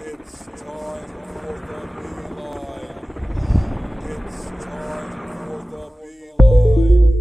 It's time for the beeline. It's time for the beeline.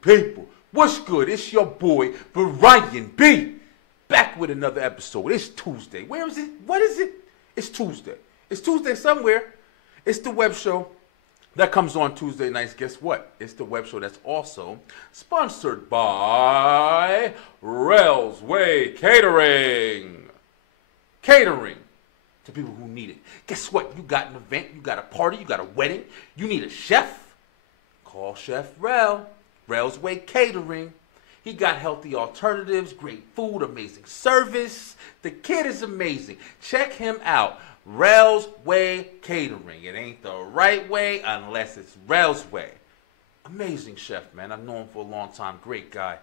People, what's good? It's your boy, Brian B. Back with another episode. It's Tuesday. Where is it? What is it? It's Tuesday. It's Tuesday somewhere. It's the web show that comes on Tuesday nights. Guess what? It's the web show that's also sponsored by Rails Way Catering. Catering to people who need it. Guess what? You got an event, you got a party, you got a wedding, you need a chef. Call Chef Rails Way Catering. He got healthy alternatives, great food, amazing service. The kid is amazing. Check him out. Rails Way Catering. It ain't the right way unless it's Rails Way. Amazing chef, man. I've known him for a long time. Great guy.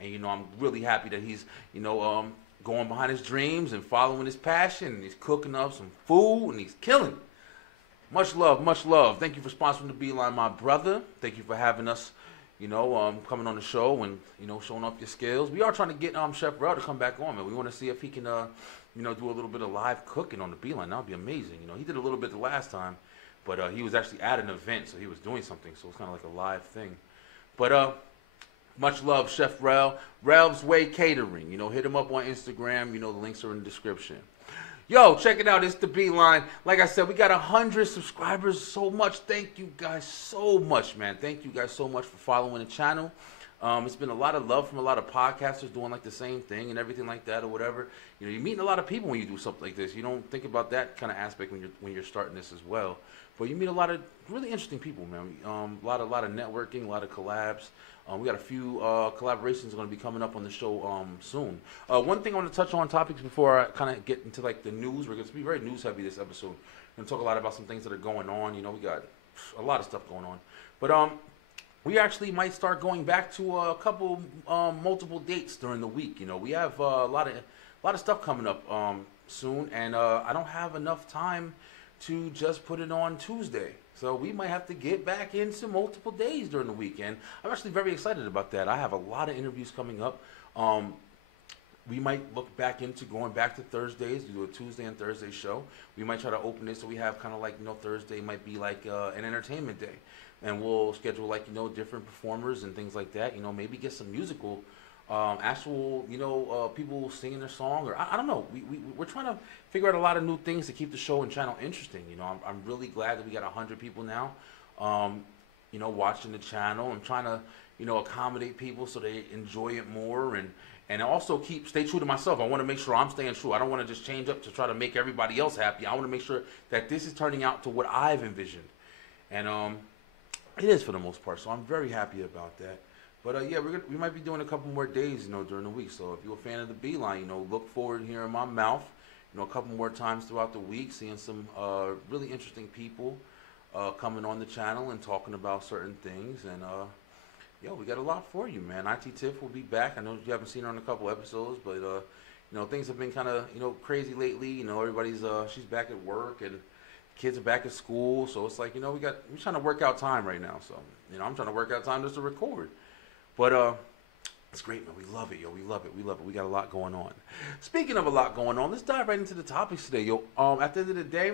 And, I'm really happy that he's, going behind his dreams and following his passion. And he's cooking up some food and he's killing it. Much love, much love. Thank you for sponsoring the Beeline, my brother. Thank you for having us, coming on the show and, showing off your skills. We are trying to get Chef Rel to come back on, man. We want to see if he can, do a little bit of live cooking on the Beeline. That would be amazing. He did a little bit the last time, but he was actually at an event, so he was doing something. So it's kind of like a live thing. But much love, Chef Rel. Rel's Way Catering. Hit him up on Instagram. The links are in the description. Yo, check it out. It's the Beeline. Like I said, we got 100 subscribers. So much. Thank you guys so much, man. Thank you guys so much for following the channel. It's been a lot of love from a lot of podcasters doing like the same thing and everything like that or whatever. You're meeting a lot of people when you do something like this. You don't think about that kind of aspect when you're starting this as well. But you meet a lot of really interesting people, man. A lot of networking, a lot of collabs. We got a few collaborations going to be coming up on the show soon. One thing I want to touch on topics before I kind of get into like the news. We're going to be very news heavy this episode. We're going to talk a lot about some things that are going on. We got a lot of stuff going on. But we actually might start going back to a couple multiple dates during the week. We have a lot of stuff coming up soon, and I don't have enough time to just put it on Tuesday. So we might have to get back into multiple days during the weekend. I'm actually very excited about that. I have a lot of interviews coming up. We might look back into going back to Thursdays, do a Tuesday and Thursday show. We might try to open it so we have kind of like, Thursday might be like an entertainment day. And we'll schedule like, different performers and things like that. Maybe get some musical actual, people singing their song, or I don't know. We're trying to figure out a lot of new things to keep the show and channel interesting. I'm really glad that we got 100 people now, watching the channel. I'm trying to, accommodate people so they enjoy it more and also stay true to myself. I want to make sure I'm staying true. I don't want to just change up to try to make everybody else happy. I want to make sure that this is turning out to what I've envisioned, and it is for the most part. So I'm very happy about that. But yeah, we might be doing a couple more days, during the week. So if you're a fan of the Beeline, look forward to hearing my mouth, a couple more times throughout the week, seeing some really interesting people coming on the channel and talking about certain things. And we got a lot for you, man. IT Tiff will be back. I know you haven't seen her in a couple episodes, but things have been kind of crazy lately. Everybody's she's back at work and kids are back at school, so it's like we're trying to work out time right now. So I'm trying to work out time just to record. But it's great, man. We love it, yo. We love it. We love it. We got a lot going on. Speaking of a lot going on, let's dive right into the topics today, yo. At the end of the day,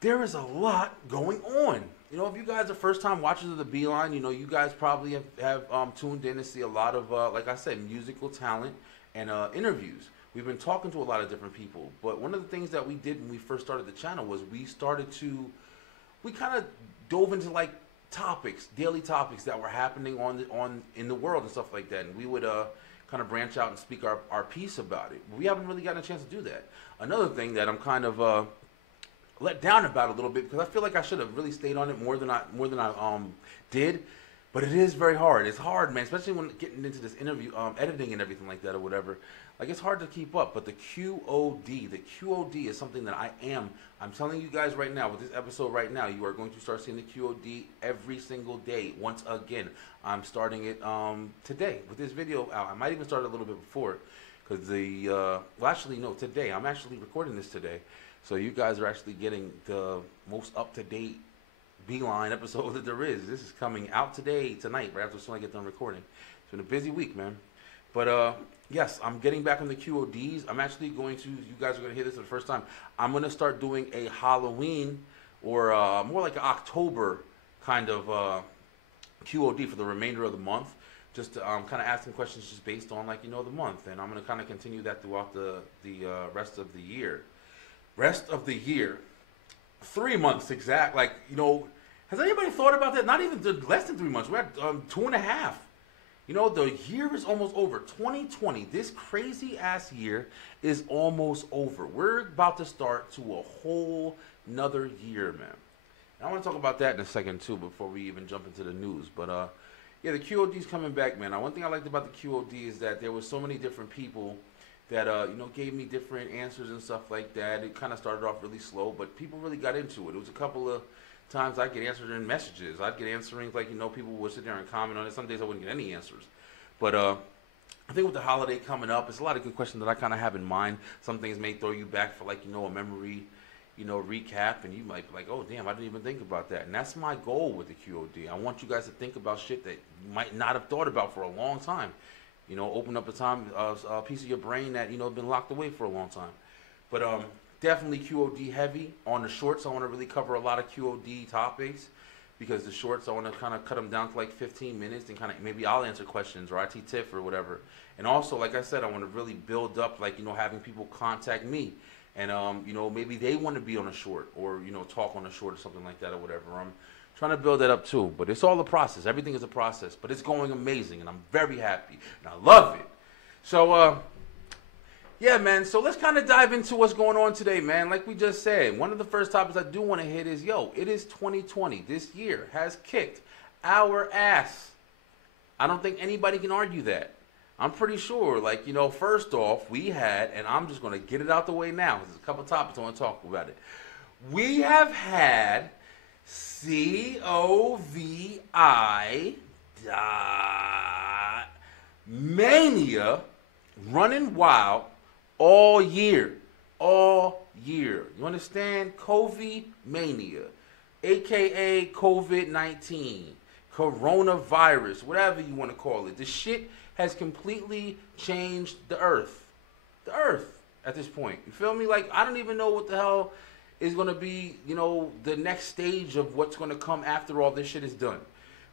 there is a lot going on. If you guys are first-time watchers of the Beeline, you guys probably have tuned in to see a lot of, like I said, musical talent and interviews. We've been talking to a lot of different people. But one of the things that we did when we first started the channel was we kind of dove into like daily topics that were happening in the world and stuff like that, and we would kind of branch out and speak our piece about it. We haven't really gotten a chance to do that. Another thing that I'm kind of let down about a little bit, because I feel like I should have really stayed on it more than I did, But it is very hard. It's hard, man, especially when getting into this interview, editing and everything like that or whatever. Like, it's hard to keep up. But the QOD is something that I'm telling you guys right now, with this episode right now, you are going to start seeing the QOD every single day. Once again, I'm starting it today with this video out. I might even start a little bit before, because today. I'm actually recording this today. So you guys are actually getting the most up-to-date Beeline episode that there is. This is coming out tonight, right after I get done recording. It's been a busy week, man. But yes, I'm getting back on the QODs. I'm actually going to, you guys are going to hear this for the first time, I'm going to start doing a Halloween or more like an October kind of QOD for the remainder of the month. Just kind of asking questions just based on, like, the month. And I'm going to kind of continue that throughout the rest of the year. Rest of the year. 3 months exact. Like, has anybody thought about that? Not even less than 3 months. We're at 2.5. The year is almost over. 2020, this crazy ass year is almost over. We're about to start to a whole nother year, man. And I want to talk about that in a second too, before we even jump into the news. But yeah, the QOD's coming back, man. Now, one thing I liked about the QOD is that there was so many different people that gave me different answers and stuff like that. It kind of started off really slow, but people really got into it. It was a couple of times I'd get answers in messages. I'd get answerings, like, people would sit there and comment on it. Some days I wouldn't get any answers. But I think with the holiday coming up, it's a lot of good questions that I kind of have in mind. Some things may throw you back for, like, a memory, recap, and you might be like, oh, damn, I didn't even think about that. And that's my goal with the QOD. I want you guys to think about shit that you might not have thought about for a long time. Open up a piece of your brain that, been locked away for a long time. But definitely QOD heavy. On the shorts, I want to really cover a lot of QOD topics, because the shorts, I want to kind of cut them down to like 15 minutes, and kind of maybe I'll answer questions or IT tip or whatever. And also, like I said, I want to really build up, like, having people contact me. And, maybe they want to be on a short or, talk on a short or something like that or whatever. I'm trying to build that up too. But it's all a process. Everything is a process. But it's going amazing, and I'm very happy. And I love it. So, yeah, man. So let's kind of dive into what's going on today, man. Like we just said, one of the first topics I do want to hit is, it is 2020. This year has kicked our ass. I don't think anybody can argue that. I'm pretty sure, like, first off, we had, and I'm just going to get it out the way now, because there's a couple topics I want to talk about it. We have had COVID mania running wild all year. All year. You understand? COVID mania, aka COVID-19, coronavirus, whatever you want to call it. This shit has completely changed the earth. The earth at this point. You feel me? Like, I don't even know what the hell is going to be, the next stage of what's going to come after all this shit is done.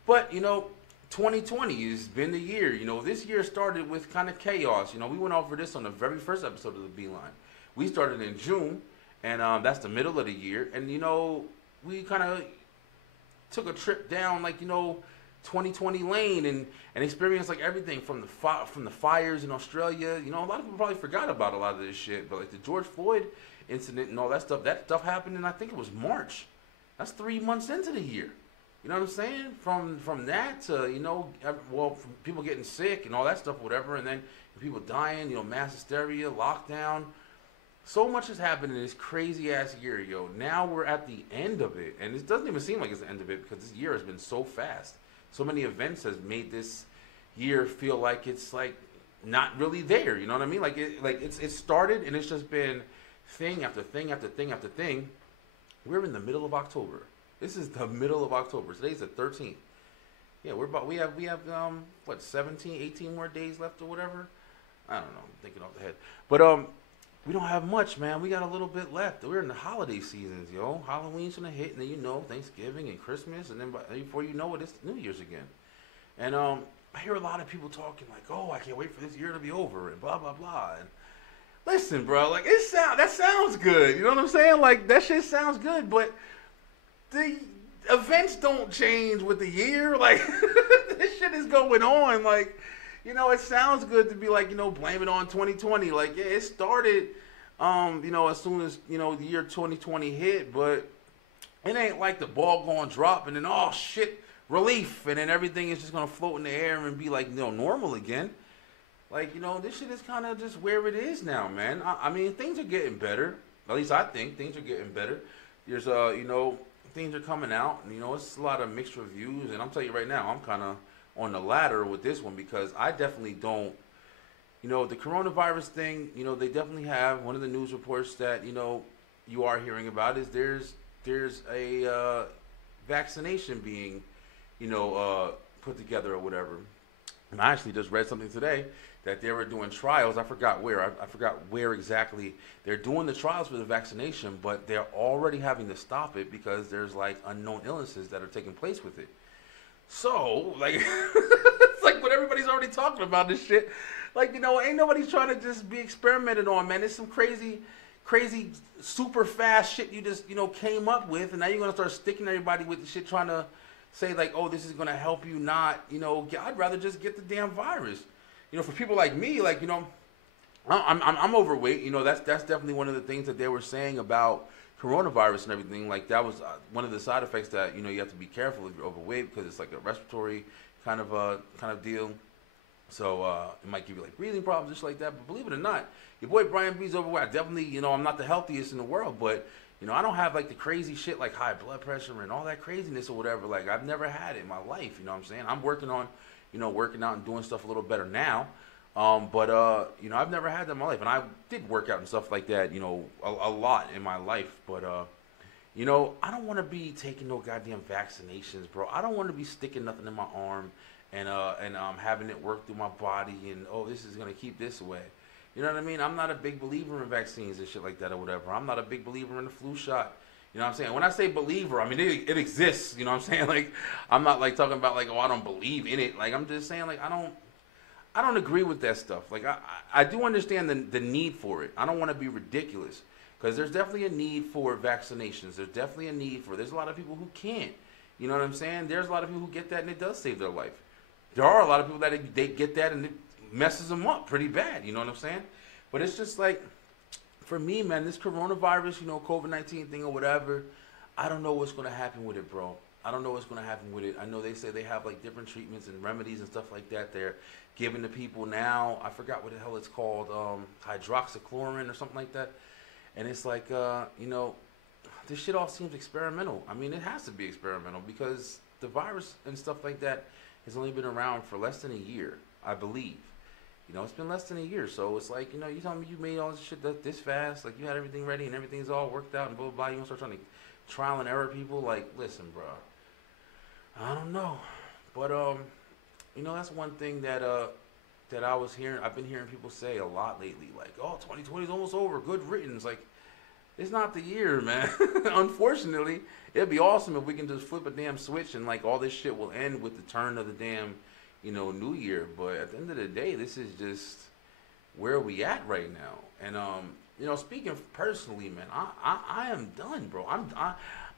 But, 2020 has been the year. This year started with kind of chaos. We went over this on the very first episode of the Beeline. We started in June, and that's the middle of the year. And, we kind of took a trip down, like, 2020 lane and experienced, like, everything from the fires in Australia. A lot of people probably forgot about a lot of this shit, but, like, the George Floyd incident and all that stuff happened in, I think it was March. That's 3 months into the year. You know what I'm saying? From that to, from people getting sick and all that stuff, whatever, and then people dying, mass hysteria, lockdown. So much has happened in this crazy ass year, yo. Now we're at the end of it, and it doesn't even seem like it's the end of it, because this year has been so fast. So many events has made this year feel like it's, like, not really there. You know what I mean? Like it started, and it's just been thing after thing after thing after thing. We're in the middle of October. This is the middle of October. Today's the 13th. Yeah, we have what, 17, 18 more days left or whatever. I don't know. I'm thinking off the head. But we don't have much, man. We got a little bit left. We're in the holiday seasons, yo. Halloween's gonna hit, and then Thanksgiving and Christmas, and then before you know it, it's New Year's again. And I hear a lot of people talking like, "Oh, I can't wait for this year to be over," and blah blah blah. And listen, bro, like that sounds good. You know what I'm saying? Like, that shit sounds good, but the events don't change with the year. Like, this shit is going on. Like, it sounds good to be like, blame it on 2020. Like, yeah, it started, as soon as, the year 2020 hit, but it ain't like the ball going to drop and then, oh shit, relief, and then everything is just gonna float in the air and be like, normal again. Like, this shit is kind of just where it is now, man. I mean, things are getting better. At least I think things are getting better. There's, things are coming out, and, it's a lot of mixed reviews. And I'm telling you right now, I'm kind of on the ladder with this one because I definitely don't, the coronavirus thing, they definitely have one of the news reports that, you are hearing about is there's a vaccination being, put together or whatever. And I actually just read something today that they were doing trials. I forgot where. I forgot where exactly. They're doing the trials for the vaccination, but they're already having to stop it because there's like unknown illnesses that are taking place with it. So, like, it's like what everybody's already talking about this shit. Like, ain't nobody trying to just be experimented on, man. It's some crazy, super fast shit you just, came up with, and now you're going to start sticking everybody with the shit trying to say, like, oh, this is going to help you not, I'd rather just get the damn virus. For people like me, like, I'm overweight. That's definitely one of the things that they were saying about coronavirus and everything. Like, that was one of the side effects that, you have to be careful if you're overweight because it's like a respiratory kind of deal. So it might give you like breathing problems, just like that. But believe it or not, your boy Brian B's overweight. I definitely, I'm not the healthiest in the world, but I don't have like the crazy shit like high blood pressure and all that craziness or whatever. Like, I've never had it in my life. You know what I'm saying? I'm working on, working out and doing stuff a little better now. But I've never had that in my life, and I did work out and stuff like that, a lot in my life. But I don't want to be taking no goddamn vaccinations, bro. I don't want to be sticking nothing in my arm and having it work through my body and, oh, this is gonna keep this away. You know what I mean? I'm not a big believer in vaccines and shit like that or whatever. I'm not a big believer in the flu shot. You know what I'm saying? When I say believer, I mean it exists. You know what I'm saying? Like, I'm not like talking about like, oh, I don't believe in it. Like, I'm just saying like I don't agree with that stuff. Like, I do understand the need for it. I don't want to be ridiculous because there's definitely a need for vaccinations. There's definitely a need for. There's a lot of people who can't. You know what I'm saying? There's a lot of people who get that and it does save their life. There are a lot of people that they get that and it messes them up pretty bad. You know what I'm saying? But it's just like, for me, man, this coronavirus, COVID-19 thing or whatever, I don't know what's going to happen with it, bro. I don't know what's going to happen with it. I know they say they have like different treatments and remedies and stuff like that they're giving to people now. I forgot what the hell it's called, hydroxychloroquine or something like that. And it's like, this shit all seems experimental. I mean, it has to be experimental because the virus and stuff like that has only been around for less than a year, I believe. It's been less than a year, so it's like, you telling me you made all this shit this fast, like you had everything ready and everything's all worked out and blah, blah, blah. You gonna start trying to trial and error people? Like, listen, bro, I don't know. But, that's one thing that I was hearing, I've been hearing people say a lot lately, like, oh, 2020 is almost over, good riddance. Like, it's not the year, man. Unfortunately, it'd be awesome if we can just flip a damn switch and like all this shit will end with the turn of the damn, new year. But at the end of the day, this is just where we at right now. And speaking personally, man, I am done, bro.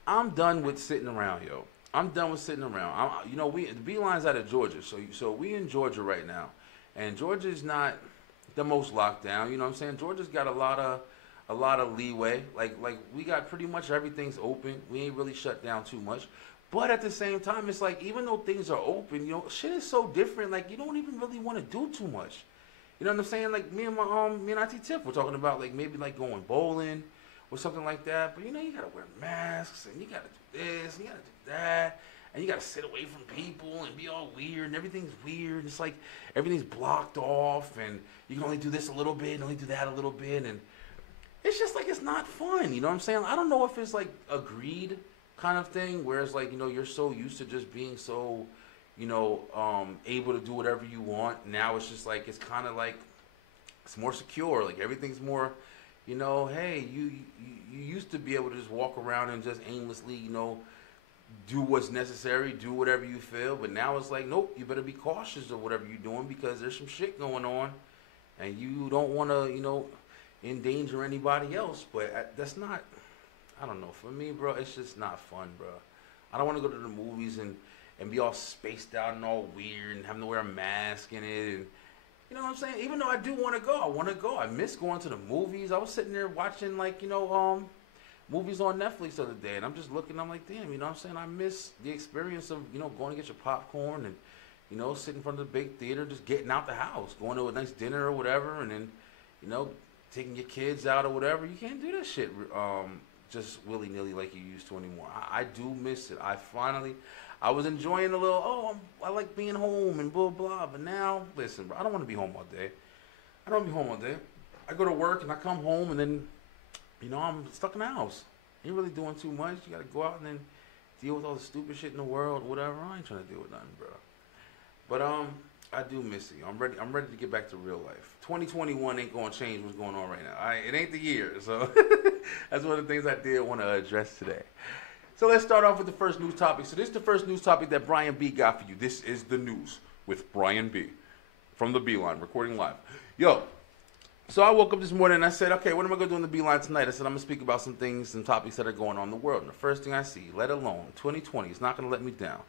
I'm done with sitting around, yo. I'm done with sitting around. The Beeline's out of Georgia, so we in Georgia right now, and Georgia's not the most locked down. You know what I'm saying? Georgia's got a lot of leeway. Like we got pretty much everything's open. We ain't really shut down too much. But at the same time, it's like, even though things are open, shit is so different. Like, you don't even really want to do too much. You know what I'm saying? Like, me and Auntie Tiff were talking about, like, maybe, like, going bowling or something like that. But, you got to wear masks, and you got to do this, and you got to do that. And you got to sit away from people and be all weird, and everything's weird. It's like everything's blocked off, and you can only do this a little bit and only do that a little bit. And it's just like, it's not fun. You know what I'm saying? I don't know if it's, like, a greed kind of thing, where it's like, you're so used to just being so, able to do whatever you want. Now it's just like, it's kind of like, it's more secure. Like, everything's more, hey, you used to be able to just walk around and just aimlessly, do what's necessary, do whatever you feel. But now it's like, nope, you better be cautious of whatever you're doing because there's some shit going on and you don't want to, endanger anybody else. But that's not, I don't know. For me, bro, it's just not fun, bro. I don't want to go to the movies and be all spaced out and all weird and having to wear a mask in it. And you know what I'm saying? Even though I do want to go, I want to go. I miss going to the movies. I was sitting there watching, like, movies on Netflix the other day, and I'm just looking. I'm like, damn, you know what I'm saying? I miss the experience of going to get your popcorn and sitting in front of the big theater, just getting out the house, going to a nice dinner or whatever, and then taking your kids out or whatever. You can't do that shit just willy nilly like you used to anymore. I do miss it. I was enjoying a little. I like being home and blah blah. But now, listen, bro, I don't want to be home all day. I don't want to be home all day. I go to work and I come home and then, I'm stuck in the house. Ain't really doing too much. You got to go out and then deal with all the stupid shit in the world, whatever. I ain't trying to deal with nothing, bro. But I do miss it. I'm ready to get back to real life. 2021 ain't gonna change what's going on right now. It ain't the year, so that's one of the things I did want to address today. So let's start off with the first news topic. So this is the first news topic that Brian B got for you. This is the news with Brian B from the Beeline, recording live. Yo, so I woke up this morning and I said, okay, what am I gonna do in the Beeline tonight? I said I'm gonna speak about some things, some topics that are going on in the world. And the first thing I see, let alone 2020, is not gonna let me down.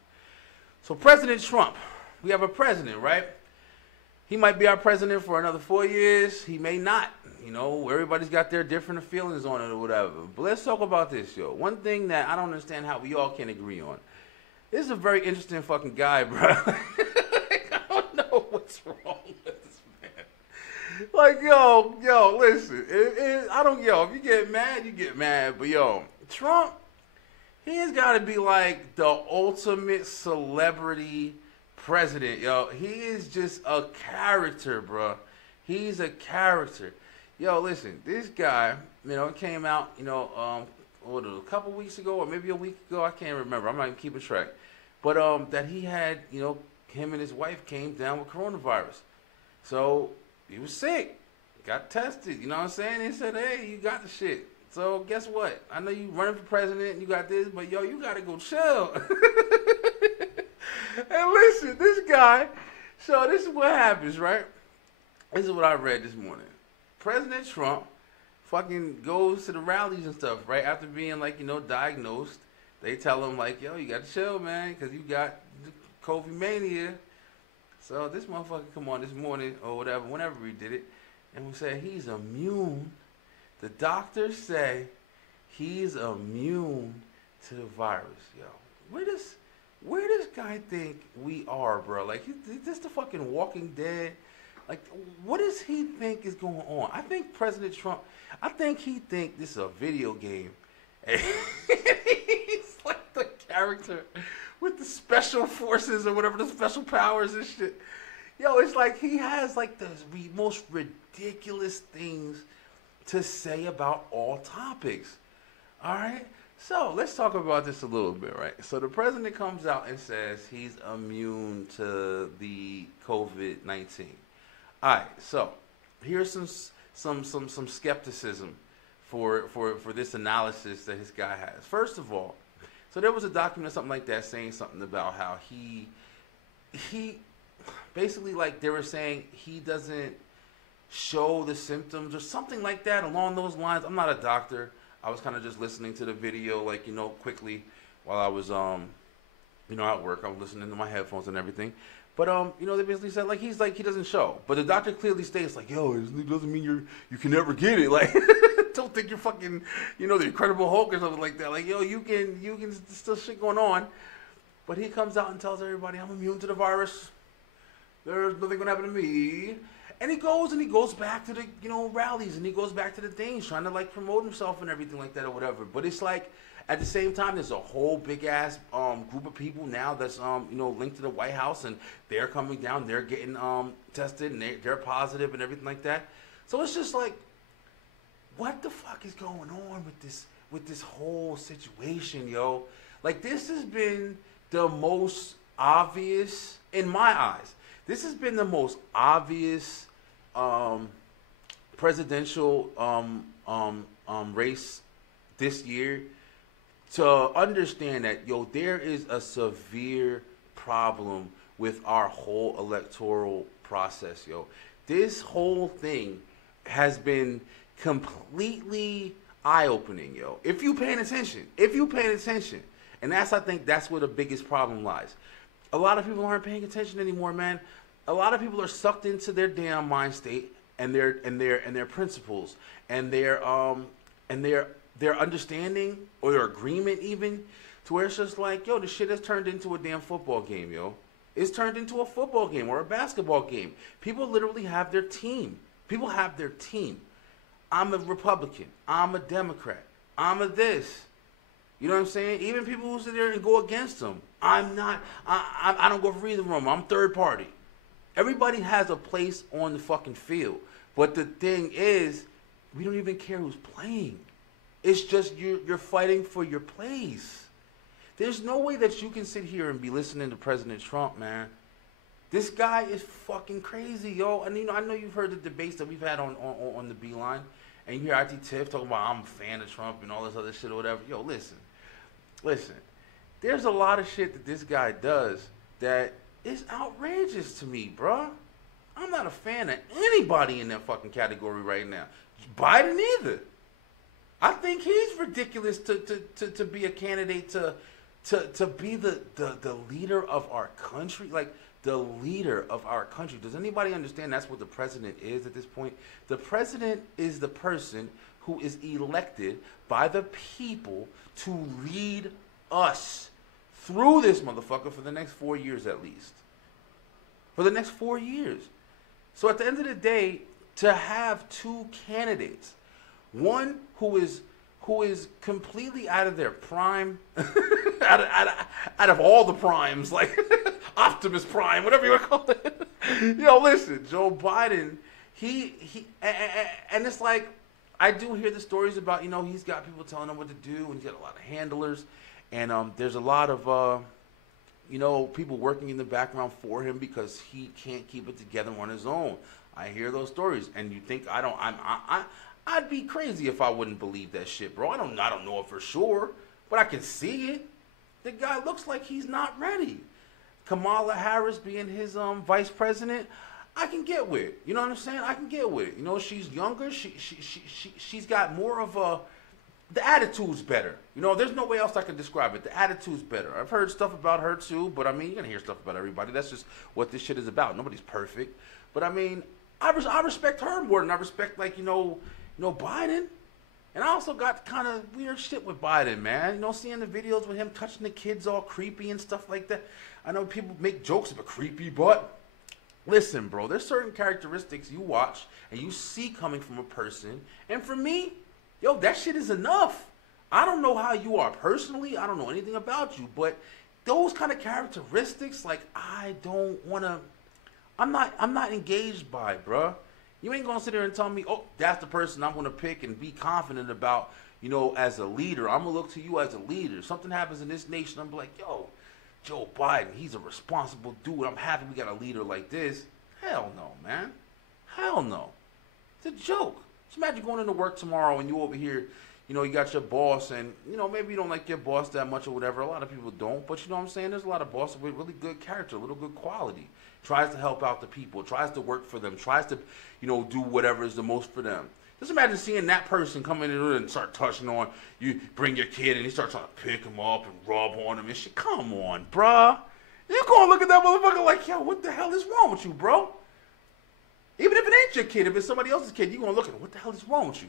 So President Trump. We have a president, right? He might be our president for another 4 years. He may not. Everybody's got their different feelings on it or whatever. But let's talk about this, yo. One thing that I don't understand how we all can agree on. This is a very interesting fucking guy, bro. I don't know what's wrong with this man. Like, yo, listen. If you get mad, you get mad. But, yo, Trump, he's got to be like the ultimate celebrity president, yo. He is just a character, bro. He's a character. Yo, listen, this guy, came out, a couple weeks ago or maybe a week ago. I can't remember. I'm not even keeping track. But that he had, him and his wife came down with coronavirus. So he was sick, got tested. You know what I'm saying? They said, hey, you got the shit. So guess what? I know you running for president and you got this, but yo, you got to go chill. And listen, this guy, so this is what happens, right? This is what I read this morning. President Trump fucking goes to the rallies and stuff, right? After being, diagnosed, they tell him, yo, you got to chill, man, because you got COVID mania. So this motherfucker come on this morning or whatever, whenever he did it, and we say he's immune. The doctors say he's immune to the virus, yo. Where does guy think we are, bro? Like, is this the fucking Walking Dead? Like, what does he think is going on? I think President Trump, he think this is a video game. And he's like the character with the special forces or whatever, the special powers and shit. Yo, it's like he has like the most ridiculous things to say about all topics. All right? So let's talk about this a little bit, right? So the president comes out and says he's immune to the COVID-19. All right, so here's some skepticism for this analysis that his guy has. First of all, so there was a document or something like that saying something about how he basically, like, they were saying he doesn't show the symptoms or something like that along those lines. I'm not a doctor. I was kind of just listening to the video, quickly while I was, at work. I was listening to my headphones and everything. But, they basically said, he doesn't show. But the doctor clearly states, yo, it doesn't mean you can never get it. Like, don't think you're fucking, the Incredible Hulk or something like that. Like, yo, you can still shit going on. But he comes out and tells everybody, I'm immune to the virus. There's nothing going to happen to me. And he goes back to the, rallies, and he goes back to the things, trying to, promote himself and everything like that or whatever. But it's like, at the same time, there's a whole big-ass group of people now that's, linked to the White House, and they're coming down, they're getting tested, and they're positive and everything like that. So it's just like, what the fuck is going on with this whole situation, yo? Like, this has been the most obvious, in my eyes, this has been the most obvious presidential race this year, to understand that, yo, there is a severe problem with our whole electoral process, yo. This whole thing has been completely eye-opening, yo. If you paying attention, and I think that's where the biggest problem lies. A lot of people aren't paying attention anymore, man. A lot of people are sucked into their damn mind state and their principles and their their understanding or their agreement even to where it's just like, yo, the shit has turned into a damn football game, yo. It's turned into a football game or a basketball game. People literally have their team. People have their team. I'm a Republican. I'm a Democrat. I'm a this. You know what I'm saying? Even people who sit there and go against them. I'm not. I don't go for either of them. I'm third party. Everybody has a place on the fucking field. But the thing is, we don't even care who's playing. It's just you're fighting for your place. There's no way that you can sit here and be listening to President Trump, man. This guy is fucking crazy, yo. And I know you've heard the debates that we've had on the Beeline, and you hear IT Tiff talking about I'm a fan of Trump and all this other shit or whatever. Yo, listen. There's a lot of shit that this guy does that is outrageous to me, bruh. I'm not a fan of anybody in that fucking category right now. Biden either. I think he's ridiculous to be a candidate to be the leader of our country. Like, the leader of our country. Does anybody understand that's what the president is at this point? The president is the person who is elected by the people to lead us through this motherfucker for the next 4 years at least. For the next 4 years. So at the end of the day, to have two candidates, one who is completely out of their prime, out of all the primes, like Optimus Prime, whatever you want to call it. Yo, listen, Joe Biden, and it's like, I do hear the stories about, he's got people telling him what to do, and he's got a lot of handlers, and there's a lot of, people working in the background for him because he can't keep it together on his own. I hear those stories, and you think I'd be crazy if I wouldn't believe that shit, bro. I don't know it for sure, but I can see it. The guy looks like he's not ready. Kamala Harris being his vice president, I can get with. You know what I'm saying? I can get with. She's younger. She's got more of a. The attitude's better. There's no way else I can describe it. The attitude's better. I've heard stuff about her too, but I mean, you're gonna hear stuff about everybody. That's just what this shit is about. Nobody's perfect, but I mean, I respect her more than I respect Biden. And I also got kind of weird shit with Biden, man. Seeing the videos with him touching the kids all creepy and stuff like that. I know people make jokes about creepy, but listen, bro, there's certain characteristics you watch and you see coming from a person. And for me, yo, that shit is enough. I don't know how you are personally. I don't know anything about you, but those kind of characteristics, like, I'm not engaged by, bruh. You ain't gonna sit there and tell me, oh, that's the person I'm gonna pick and be confident about, as a leader. I'm gonna look to you as a leader. Something happens in this nation, I'm like, yo, Joe Biden, he's a responsible dude. I'm happy we got a leader like this. Hell no, man. Hell no. It's a joke. Just imagine going into work tomorrow and you over here, you got your boss and, maybe you don't like your boss that much or whatever. A lot of people don't, but you know what I'm saying? There's a lot of bosses with really good character, a little good quality. Tries to help out the people, tries to work for them, tries to, do whatever is the most for them. Just imagine seeing that person come in and start touching on, you bring your kid and he starts trying to pick him up and rub on him and shit. Come on, bruh. You're going to look at that motherfucker like, yo, what the hell is wrong with you, bro? Even if it ain't your kid, if it's somebody else's kid, you're going to look at it, what the hell is wrong with you?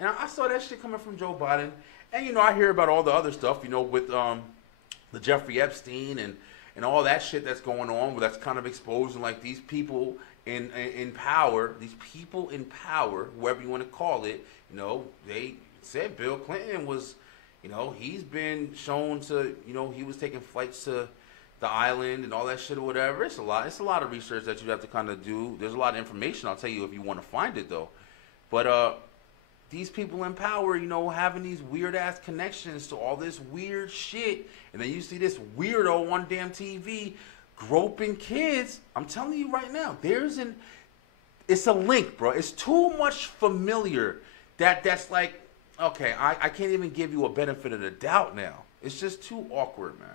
And I saw that shit coming from Joe Biden. And, I hear about all the other stuff, with the Jeffrey Epstein and all that shit that's going on, where that's kind of exposing, like, these people in power, whoever you want to call it, they said Bill Clinton was, he's been shown to, he was taking flights to the island and all that shit or whatever. It's a lot of research that you have to kind of do. There's a lot of information, I'll tell you, if you want to find it, though. But these people in power, having these weird-ass connections to all this weird shit, and then you see this weirdo on damn TV groping kids. I'm telling you right now, it's a link, bro. It's too much familiar that's like, okay, I can't even give you a benefit of the doubt now. It's just too awkward, man.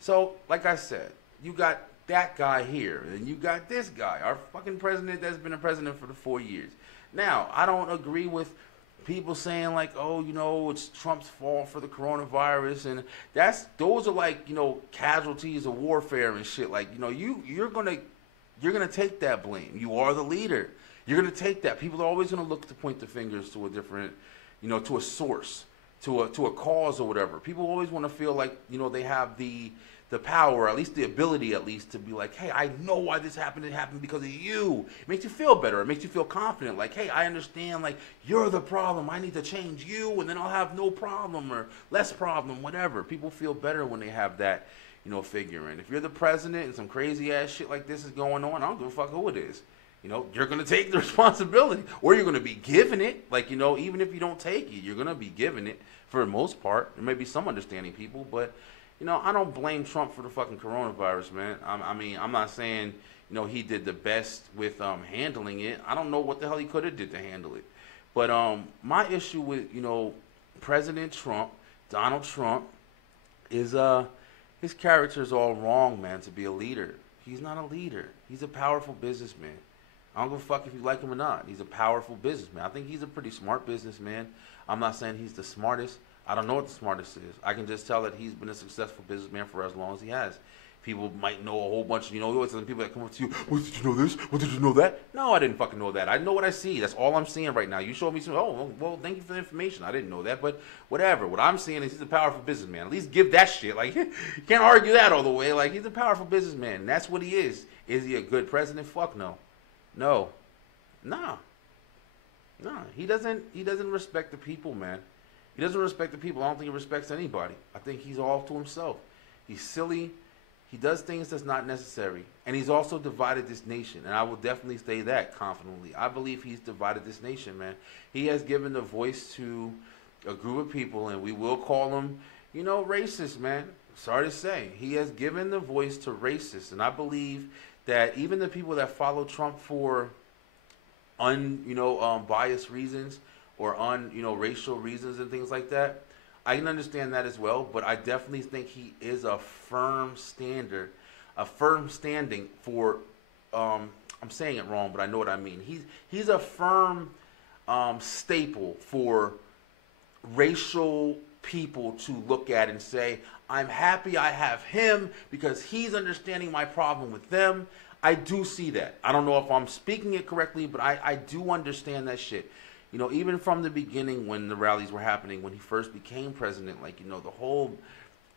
So, like I said, you got that guy here, and you got this guy, our fucking president that's been a president for the 4 years. Now, I don't agree with people saying like, oh, it's Trump's fault for the coronavirus, and those are like, casualties of warfare and shit. Like, you're gonna take that blame. You are the leader. You're gonna take that. People are always gonna look to point the fingers to a different, to a source. to a cause or whatever. People always want to feel like, you know, they have the power, or at least the ability, at least, to be like, hey, I know why this happened. It happened because of you. It makes you feel better. It makes you feel confident. Like, hey, I understand. Like, you're the problem. I need to change you, and then I'll have no problem or less problem, whatever. People feel better when they have that, you know, figure in. If you're the president and some crazy ass shit like this is going on, I don't give a fuck who it is. You know, you're going to take the responsibility, or you're going to be given it. Like, you know, even if you don't take it, you're going to be given it for the most part. There may be some understanding people, but, you know, I don't blame Trump for the fucking coronavirus, man. I mean, I'm not saying, you know, he did the best with handling it. I don't know what the hell he could have did to handle it. But my issue with, you know, President Trump, Donald Trump, is his character is all wrong, man, to be a leader. He's not a leader. He's a powerful businessman. I don't give a fuck if you like him or not. He's a powerful businessman. I think he's a pretty smart businessman. I'm not saying he's the smartest. I don't know what the smartest is. I can just tell that he's been a successful businessman for as long as he has. People might know a whole bunch, you know, always some people that come up to you, well, did you know this? Well, did you know that? No, I didn't fucking know that. I know what I see. That's all I'm seeing right now. You showed me some, oh, well, thank you for the information. I didn't know that, but whatever. What I'm seeing is he's a powerful businessman. At least give that shit. Like, you can't argue that all the way. Like, he's a powerful businessman, and that's what he is. Is he a good president? Fuck no. No. Nah. He doesn't respect the people, man. He doesn't respect the people. I don't think he respects anybody. I think he's all to himself. He's silly. He does things that's not necessary. And he's also divided this nation. And I will definitely say that confidently. I believe he's divided this nation, man. He has given the voice to a group of people, and we will call them, you know, racist, man. Sorry to say. He has given the voice to racists. And I believe that even the people that follow Trump for biased reasons or racial reasons and things like that, I can understand that as well, but I definitely think he is a firm standing for, I'm saying it wrong, but I know what I mean. He's a firm staple for racial people to look at and say, I'm happy I have him because he's understanding my problem with them. I do see that. I don't know if I'm speaking it correctly, but I do understand that shit. You know, even from the beginning when the rallies were happening, when he first became president, like, you know, the whole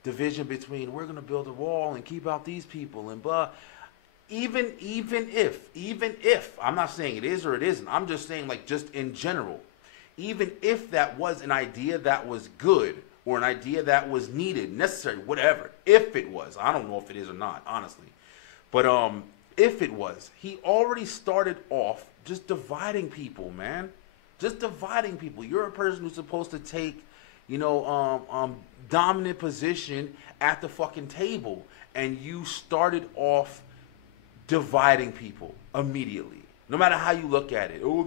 division between we're going to build a wall and keep out these people and blah. Even if, I'm not saying it is or it isn't, I'm just saying, like, just in general, even if that was an idea that was good or an idea that was needed, necessary, whatever, if it was, I don't know if it is or not, honestly. But if it was, he already started off just dividing people, man. Just dividing people. You're a person who's supposed to take, you know, dominant position at the fucking table, and you started off dividing people immediately. No matter how you look at it. Oh,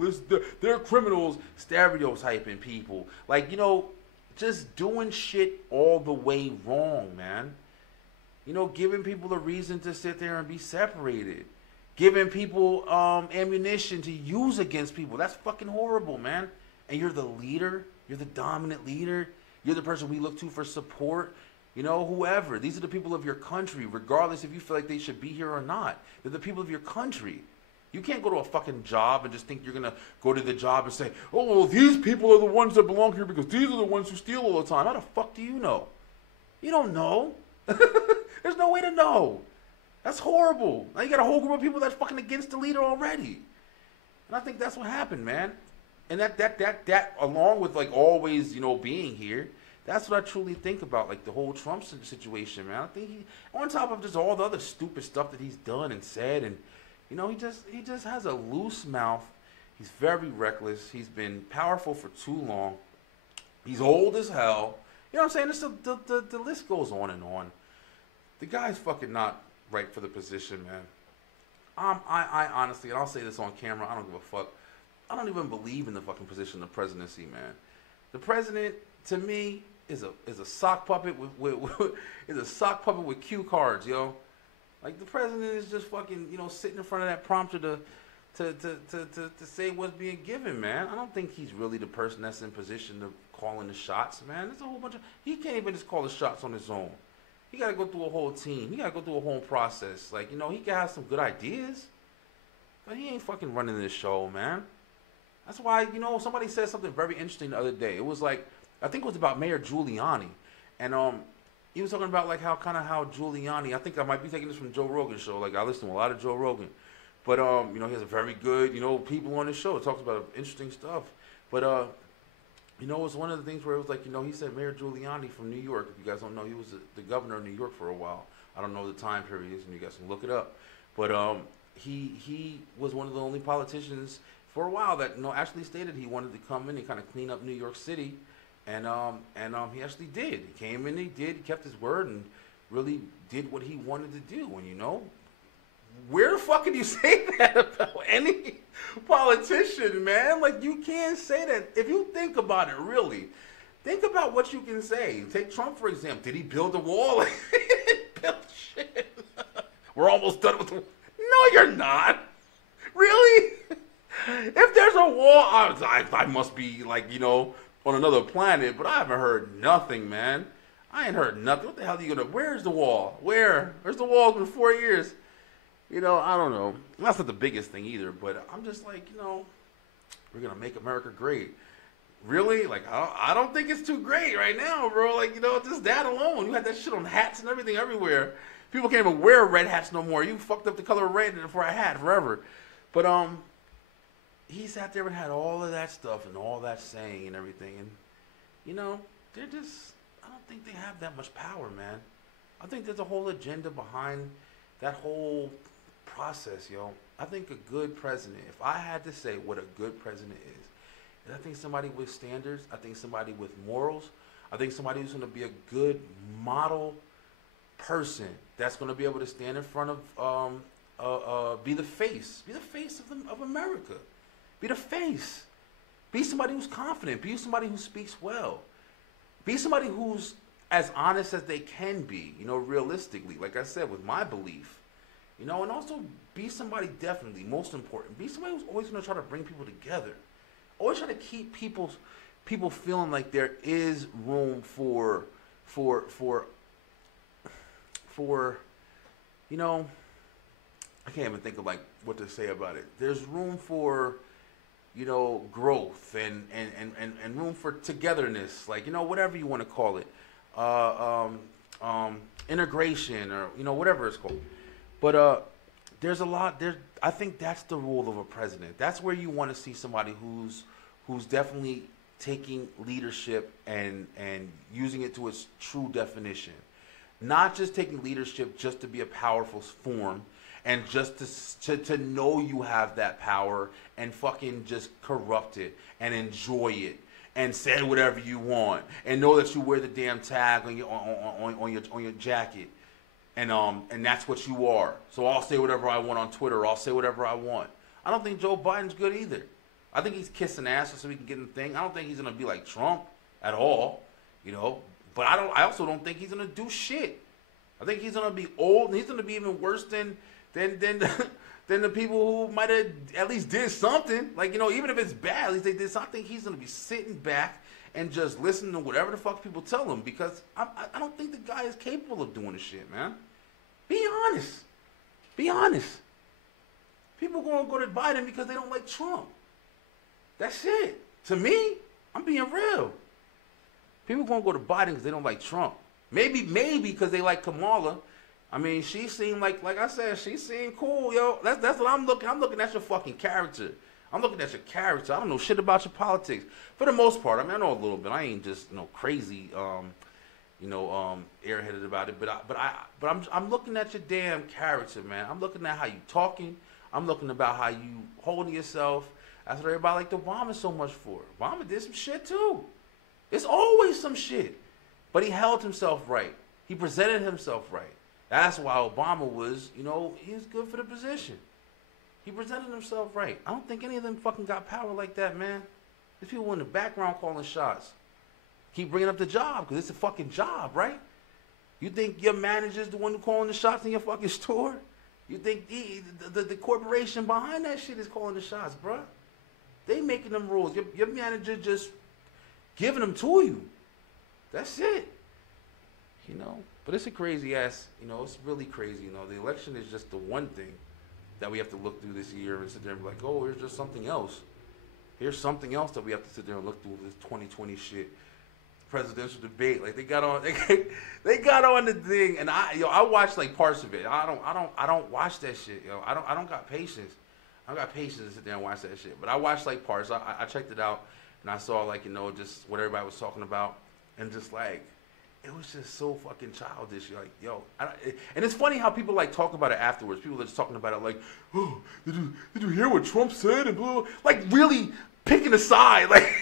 they're criminals, stereotyping people. Like, you know, just doing shit all the way wrong, man. You know, giving people a reason to sit there and be separated. Giving people ammunition to use against people. That's fucking horrible, man. And you're the leader. You're the dominant leader. You're the person we look to for support. You know, whoever. These are the people of your country, regardless if you feel like they should be here or not. They're the people of your country. You can't go to a fucking job and just think you're going to go to the job and say, oh, well, these people are the ones that belong here because these are the ones who steal all the time. How the fuck do you know? You don't know. There's no way to know. That's horrible. Now you got a whole group of people that's fucking against the leader already. And I think that's what happened, man. And that along with, like, always, you know, being here, that's what I truly think about, like, the whole Trump situation, man. I think he, on top of just all the other stupid stuff that he's done and said, and, you know, he just has a loose mouth. He's very reckless. He's been powerful for too long. He's old as hell. You know what I'm saying? The list goes on and on. The guy's fucking not right for the position, man. I honestly, and I'll say this on camera, I don't give a fuck. I don't even believe in the fucking position of presidency, man. The president, to me, is a sock puppet with cue cards, yo. Like, the president is just fucking, you know, sitting in front of that prompter to say what's being given, man. I don't think he's really the person that's in position to call in the shots, man. There's a whole bunch of, he can't even just call the shots on his own. He got to go through a whole team. He got to go through a whole process. Like, you know, he can have some good ideas, but he ain't fucking running this show, man. That's why, you know, somebody said something very interesting the other day. It was like, I think it was about Mayor Giuliani, and he was talking about like how Giuliani. I think I might be taking this from Joe Rogan's show. Like I listen to a lot of Joe Rogan, but you know, he has a very good, you know, people on his show. It talks about interesting stuff, but you know, it was one of the things where it was like, you know, he said Mayor Giuliani from New York. If you guys don't know, he was the governor of New York for a while. I don't know the time periods, and you guys can look it up. But he was one of the only politicians for a while that, you know, actually stated he wanted to come in and kind of clean up New York City, and he actually did. He came in, he kept his word, and really did what he wanted to do. And you know, where the fuck can you say that about any politician, man? Like, you can't say that. If you think about it, really, think about what you can say. Take Trump, for example. Did he build a wall? He didn't build shit. We're almost done with the... No, you're not. Really? If there's a wall, I must be, like, you know, on another planet, but I haven't heard nothing, man. I ain't heard nothing. What the hell are you gonna... Where's the wall? Where's the wall in 4 years? You know, I don't know. That's not the biggest thing either, but I'm just like, you know, we're going to make America great. Really? Like, I don't think it's too great right now, bro. Like, you know, just that alone. You had that shit on hats and everything everywhere. People can't even wear red hats no more. You fucked up the color of red for a hat forever. But he sat there and had all of that stuff and all that saying and everything. And, you know, they're just, I don't think they have that much power, man. I think there's a whole agenda behind that whole process, yo. I think a good president, if I had to say what a good president is I think somebody with standards, I think somebody with morals, I think somebody who's going to be a good model person that's going to be able to stand in front of, be the face of America. Be the face. Be somebody who's confident. Be somebody who speaks well. Be somebody who's as honest as they can be, you know, realistically, like I said, with my belief. You know, and also be somebody, definitely, most important, be somebody who's always going to try to bring people together. Always try to keep people feeling like there is room for, you know, I can't even think of like what to say about it. There's room for, you know, growth and room for togetherness, like, you know, whatever you want to call it, integration, or, you know, whatever it's called. But there's a lot. I think that's the role of a president. That's where you want to see somebody who's definitely taking leadership and using it to its true definition. Not just taking leadership just to be a powerful form and just to know you have that power and fucking just corrupt it and enjoy it and say whatever you want and know that you wear the damn tag on your jacket. And that's what you are. So I'll say whatever I want on Twitter. I'll say whatever I want. I don't think Joe Biden's good either. I think he's kissing ass so he can get in the thing. I don't think he's gonna be like Trump at all, you know. But I also don't think he's gonna do shit. I think he's gonna be old, and he's gonna be even worse than the people who might have at least did something. Like, you know, even if it's bad, at least they did something. He's gonna be sitting back and just listening to whatever the fuck people tell him, because I don't think the guy is capable of doing this shit, man. Be honest. Be honest. People gonna go to Biden because they don't like Trump. That's it. To me, I'm being real. People gonna go to Biden because they don't like Trump. Maybe because they like Kamala. I mean, she seemed like I said, she seemed cool, yo. That's what I'm looking. I'm looking at your fucking character. I'm looking at your character. I don't know shit about your politics. For the most part, I mean, I know a little bit. I ain't just, you know, crazy, airheaded about it. But I'm looking at your damn character, man. I'm looking at how you talking. I'm looking about how you holding yourself. That's what everybody liked Obama so much for. Obama did some shit too. It's always some shit. But he held himself right. He presented himself right. That's why Obama was, you know, he was good for the position. He presented himself right. I don't think any of them fucking got power like that, man. There's people in the background calling shots. Keep bringing up the job, because it's a fucking job, right? You think your manager's the one who calling the shots in your fucking store? You think the corporation behind that shit is calling the shots, bruh? They making them rules. Your manager just giving them to you. That's it. You know? But it's a crazy ass, you know, it's really crazy. You know, the election is just the one thing that we have to look through this year and sit there and be like, oh, here's just something else. Here's something else that we have to sit there and look through this 2020 shit. presidential debate. Like they got on, they got on the thing, and I watched like parts of it. I don't watch that shit, yo. I don't got patience. I don't got patience to sit there and watch that shit. But I watched like parts. I checked it out, and I saw like just what everybody was talking about, and just like it was just so fucking childish. Like yo, and it's funny how people like talk about it afterwards. People are just talking about it like, oh, did you hear what Trump said and blah, like really picking a side, like.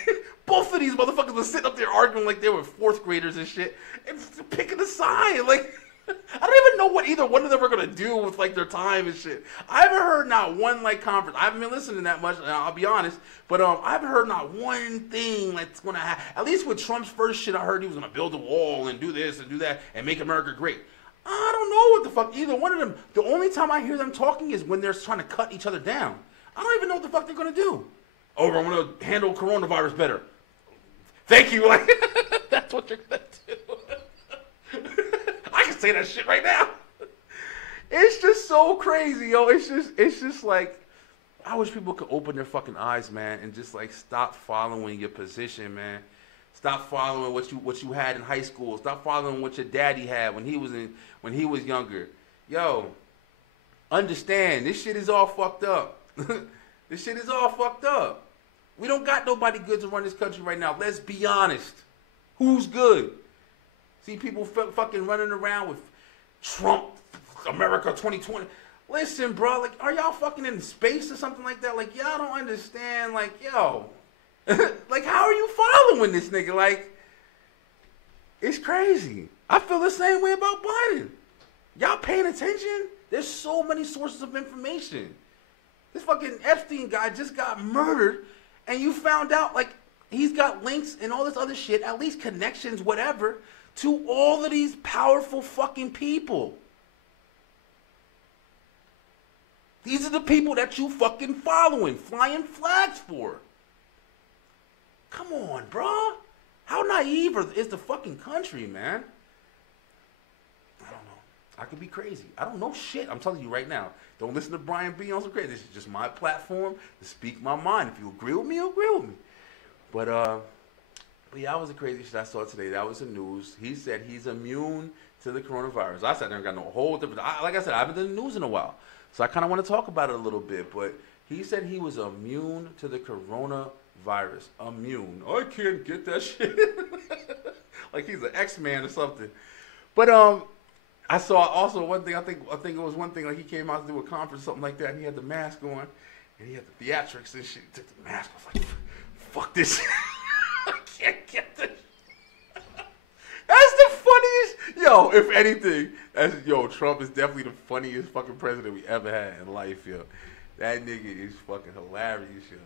Both of these motherfuckers were sitting up there arguing like they were fourth graders and shit, and picking a side. Like, I don't even know what either one of them are gonna do with like their time and shit. I haven't heard not one like conference. I haven't been listening that much. I'll be honest, but I haven't heard not one thing that's gonna happen. At least with Trump's first shit, I heard he was gonna build a wall and do this and do that and make America great. I don't know what the fuck either one of them. The only time I hear them talking is when they're trying to cut each other down. I don't even know what the fuck they're gonna do. Oh, I'm gonna handle coronavirus better. Thank you. Like, that's what you're gonna do. I can say that shit right now. It's just so crazy, yo. It's just like, I wish people could open their fucking eyes, man, and just like stop following your position, man. Stop following what you had in high school. Stop following what your daddy had when he was younger. Yo, understand this shit is all fucked up. This shit is all fucked up. We don't got nobody good to run this country right now. Let's be honest. Who's good? See people fucking running around with Trump, America 2020. Listen, bro, like, are y'all fucking in space or something like that? Like, y'all don't understand. Like, yo, like, how are you following this nigga? Like, it's crazy. I feel the same way about Biden. Y'all paying attention? There's so many sources of information. This fucking Epstein guy just got murdered. And you found out, like, he's got links and all this other shit, at least connections, whatever, to all of these powerful fucking people. These are the people that you fucking following, flying flags for. Come on, bro. How naive is the fucking country, man? I don't know. I could be crazy. I don't know shit. I'm telling you right now. Don't listen to Brian B on some crazy. This is just my platform to speak my mind. If you agree with me, agree with me. But yeah, that was the crazy shit I saw today. That was the news. He said he's immune to the coronavirus. I said I never got no whole different. Like I said, I haven't done the news in a while, so I kind of want to talk about it a little bit. But he said he was immune to the coronavirus. Immune. I can't get that shit. Like he's an X-Man or something. But I saw also one thing. I think it was one thing. Like he came out to do a conference, something like that, and he had the mask on, and he had the theatrics and shit. He took the mask. I was like, "Fuck this! I can't get this." That's the funniest. Yo, if anything, Trump is definitely the funniest fucking president we ever had in life, yo. That nigga is fucking hilarious, yo.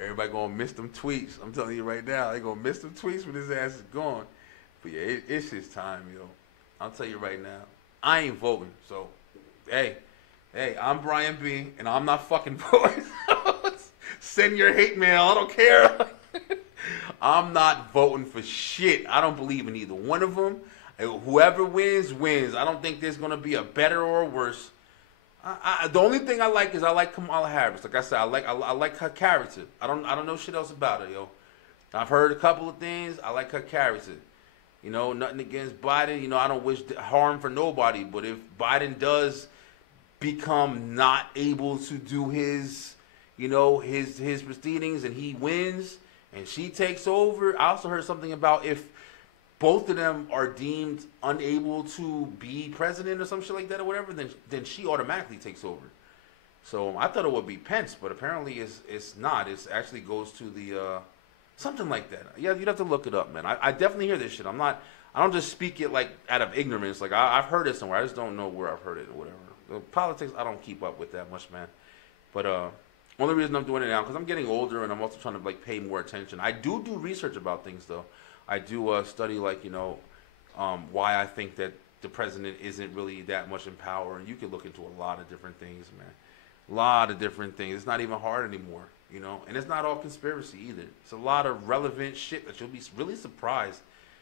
Everybody gonna miss them tweets. I'm telling you right now, they gonna miss them tweets when his ass is gone. But yeah, it's his time, yo. I'll tell you right now, I ain't voting. So, hey, I'm Brian B, and I'm not fucking voting. Send your hate mail. I don't care. I'm not voting for shit. I don't believe in either one of them. Whoever wins, wins. I don't think there's gonna be a better or a worse. The only thing I like is I like Kamala Harris. Like I said, I like her character. I don't know shit else about her, yo. I've heard a couple of things. I like her character. You know, nothing against Biden. You know, I don't wish harm for nobody. But if Biden does become not able to do his, his proceedings and he wins and she takes over, I also heard something about if both of them are deemed unable to be president or some shit like that or whatever, then she automatically takes over. So I thought it would be Pence, but apparently it's not. It actually goes to the something like that. Yeah, you'd have to look it up, man. I definitely hear this shit. I don't just speak it like out of ignorance. Like I've heard it somewhere. I just don't know where I've heard it or whatever. The politics, I don't keep up with that much, man. But only reason I'm doing it now because I'm getting older and I'm also trying to like pay more attention. I do research about things though. I do study like why I think that the president isn't really that much in power, and you can look into a lot of different things, man. A lot of different things. It's not even hard anymore. And it's not all conspiracy either. It's a lot of relevant shit that you'll be really surprised.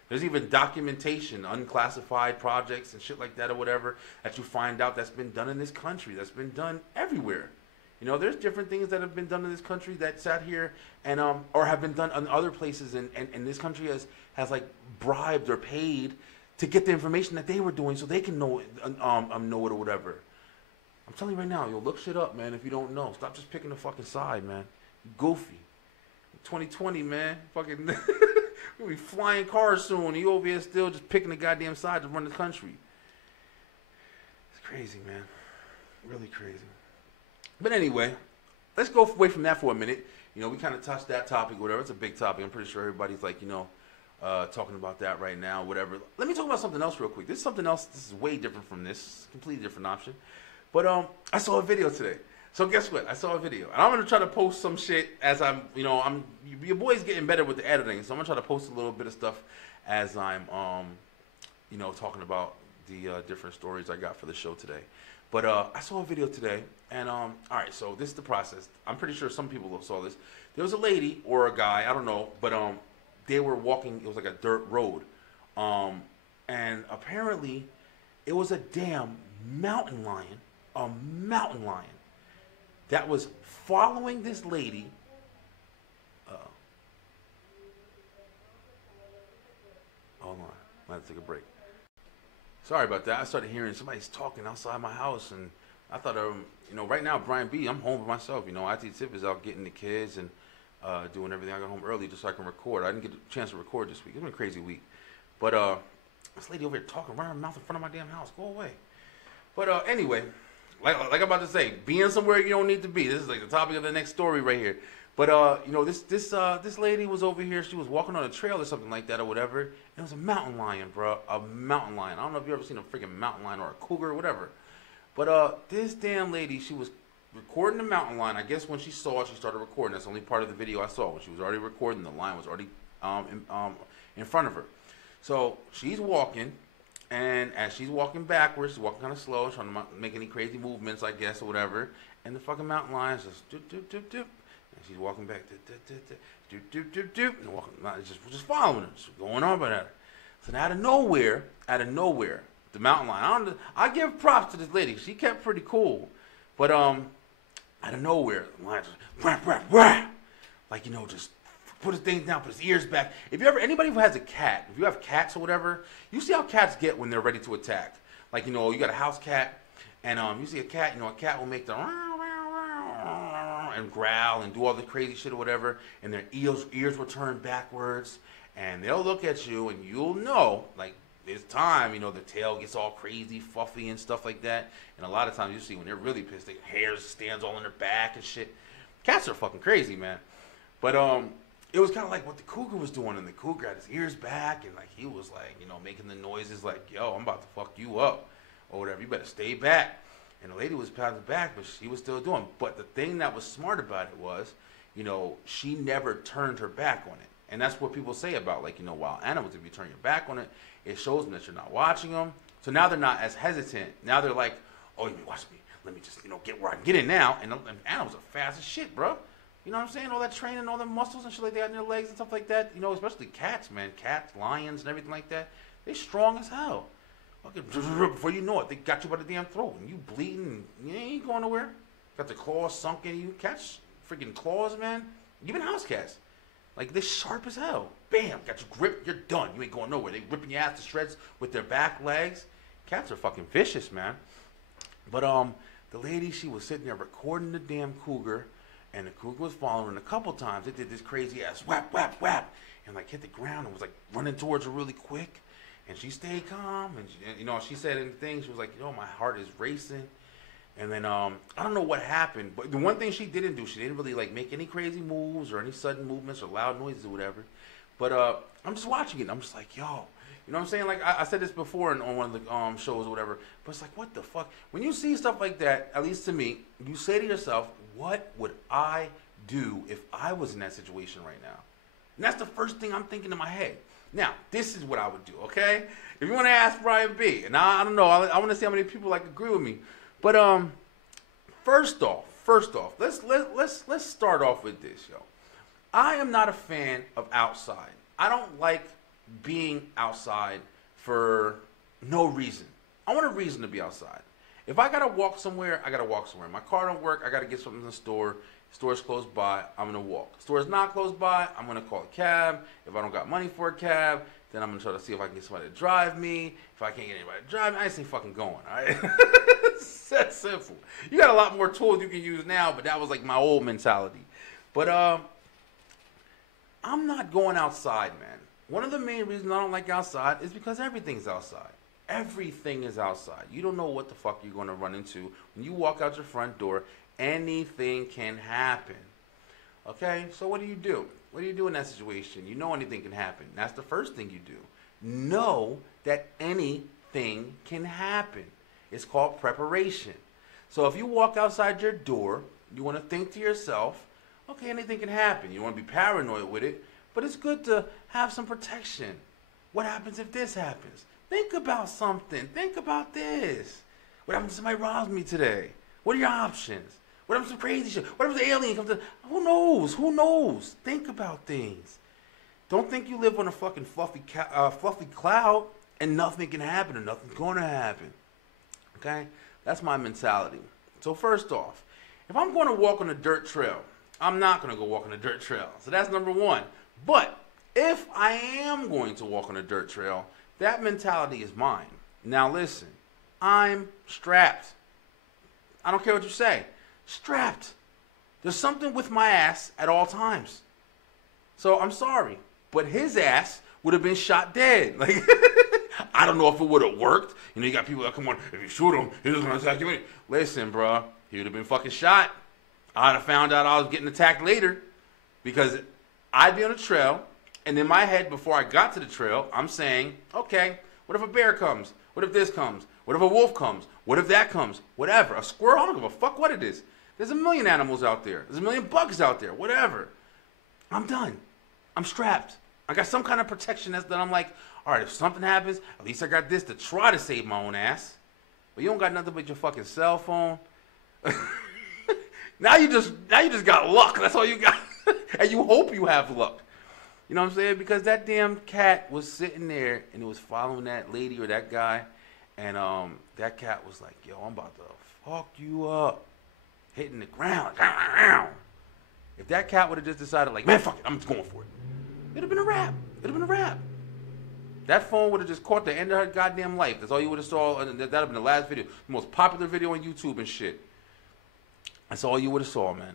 There's even documentation, unclassified projects and shit like that or whatever that you find out that's been done in this country, that's been done everywhere. You know, there's different things that have been done in this country that sat here and or have been done in other places, and this country has like bribed or paid to get the information that they were doing so they can know it or whatever. I'm telling you right now, yo, look shit up, man. If you don't know, stop just picking the fucking side, man. You goofy. 2020, man. Fucking, we'll be flying cars soon. You over here still just picking the goddamn side to run the country. It's crazy, man. Really crazy. But anyway, let's go away from that for a minute. You know, we kind of touched that topic, whatever. It's a big topic. I'm pretty sure everybody's like, you know, talking about that right now, whatever. Let me talk about something else real quick. This is something else. This is way different from this. Completely different option. But I saw a video today. So guess what? I saw a video, and I'm gonna try to post some shit as your boy's getting better with the editing, so I'm gonna try to post a little bit of stuff as I'm, talking about the different stories I got for the show today. But I saw a video today, and all right, so this is the process. I'm pretty sure some people saw this. There was a lady or a guy, I don't know, but they were walking. It was like a dirt road, and apparently, it was a damn mountain lion. A mountain lion that was following this lady. Hold on, I have to take a break. Sorry about that. I started hearing somebody's talking outside my house, and I thought, right now, Brian B, I'm home by myself. You know, IT Tip is out getting the kids and doing everything. I got home early just so I can record. I didn't get a chance to record this week. It's been a crazy week. But this lady over here talking, running her mouth in front of my damn house. Go away. But anyway. Like I'm about to say, being somewhere you don't need to be. This is like the topic of the next story right here. But this lady was over here. She was walking on a trail or something like that or whatever. And it was a mountain lion, bro. A mountain lion. I don't know if you ever seen a freaking mountain lion or a cougar or whatever. But this damn lady, she was recording the mountain lion. I guess when she saw it, she started recording. That's the only part of the video I saw. When she was already recording, the lion was already in front of her. So she's walking. And as she's walking backwards, she's walking kind of slow, trying to make any crazy movements, I guess, or whatever. And the fucking mountain lion's just doop, doop, doop, doop. And she's walking back, doop, doop, doop, doop, doop. And walking, just following her, just going on by her. So now out of nowhere, the mountain lion, I give props to this lady. She kept pretty cool. But out of nowhere, the lion just, rah, rah, rah. Like, just put his things down, put his ears back. Anybody who has a cat, if you have cats or whatever, you see how cats get when they're ready to attack. Like, you got a house cat, and you see a cat, a cat will make the and growl and do all the crazy shit or whatever, and their ears will turn backwards, and they'll look at you, and you'll know, like, it's time, the tail gets all crazy, fluffy and stuff like that. And a lot of times you see when they're really pissed, their hair stands all on their back and shit. Cats are fucking crazy, man. But, it was kind of like what the cougar was doing, and the cougar had his ears back, and like he was like, making the noises like, yo, I'm about to fuck you up, or whatever. You better stay back. And the lady was patting back, but she was still doing. But the thing that was smart about it was, she never turned her back on it. And that's what people say about, like, wild animals. If you turn your back on it, it shows them that you're not watching them. So now they're not as hesitant. Now they're like, oh, you watch me. Let me just, get where I can get in now. And animals are fast as shit, bro. You know what I'm saying? All that training, all the muscles and shit like that in their legs and stuff like that. Especially cats, man. Cats, lions, and everything like that. They strong as hell. Fucking before you know it, they got you by the damn throat. And you bleeding. You ain't going nowhere. Got the claws sunk in you. Cats, freaking claws, man. Even house cats. Like, they're sharp as hell. Bam, got you gripped. You're done. You ain't going nowhere. They ripping your ass to shreds with their back legs. Cats are fucking vicious, man. But, the lady, she was sitting there recording the damn cougar. And the cougar was following her. A couple times. It did this crazy ass whap, whap, whap. And like hit the ground and was like running towards her really quick. And she stayed calm. And she said in the thing, she was like, my heart is racing. And then I don't know what happened. But the one thing she didn't do, she didn't really like make any crazy moves or any sudden movements or loud noises or whatever. But I'm just watching it. And I'm just like, yo. You know what I'm saying? Like, I said this before on one of the shows or whatever. But it's like, what the fuck? When you see stuff like that, at least to me, you say to yourself, what would I do if I was in that situation right now? And that's the first thing I'm thinking in my head. Now, this is what I would do, okay? If you want to ask Brian B, and I don't know, I want to see how many people like agree with me. But first off, let's start off with this, yo. I am not a fan of outside. I don't like being outside for no reason. I want a reason to be outside. If I gotta walk somewhere, I gotta walk somewhere. My car don't work, I gotta get something in the store. Store's close by, I'm gonna walk. Store's not close by, I'm gonna call a cab. If I don't got money for a cab, then I'm gonna try to see if I can get somebody to drive me. If I can't get anybody to drive me, I just ain't fucking going, alright? It's that simple. You got a lot more tools you can use now, but that was like my old mentality. But I'm not going outside, man. One of the main reasons I don't like outside is because everything's outside. Everything is outside. You don't know what the fuck you're going to run into. When you walk out your front door, anything can happen. Okay? So what do you do? What do you do in that situation? You know anything can happen. That's the first thing you do. Know that anything can happen. It's called preparation. So if you walk outside your door, you want to think to yourself, okay, anything can happen. You don't want to be paranoid with it, but it's good to have some protection. What happens if this happens? Think about something. Think about this. What happens if somebody robs me today? What are your options? What happens to crazy shit? What happens if the alien comes to... Who knows? Who knows? Think about things. Don't think you live on a fucking fluffy cloud and nothing can happen or nothing's going to happen. Okay? That's my mentality. So first off, if I'm going to walk on a dirt trail, I'm not going to go walk on a dirt trail. So that's number one. But if I am going to walk on a dirt trail, that mentality is mine. Now listen, I'm strapped. I don't care what you say. Strapped. There's something with my ass at all times. So I'm sorry, but his ass would have been shot dead. Like, I don't know if it would have worked. You know, you got people that come on, if you shoot him, he's going to attack you. Listen, bro, he would have been fucking shot. I'd have found out I was getting attacked later because I'd be on the trail, and in my head, before I got to the trail, I'm saying, okay, what if a bear comes? What if this comes? What if a wolf comes? What if that comes? Whatever. A squirrel? I don't give a fuck what it is. There's a million animals out there. There's a million bugs out there. Whatever. I'm done. I'm strapped. I got some kind of protection that I'm like, all right, if something happens, at least I got this to try to save my own ass. But you don't got nothing but your fucking cell phone. Now you just got luck. That's all you got. And you hope you have luck. You know what I'm saying? Because that damn cat was sitting there and it was following that lady or that guy. And that cat was like, yo, I'm about to fuck you up. Hitting the ground. If that cat would have just decided, like, man, fuck it, I'm just going for it. It'd have been a wrap. It'd have been a wrap. That phone would have just caught the end of her goddamn life. That's all you would have saw. And that would have been the last video. The most popular video on YouTube and shit. That's all you would have saw, man.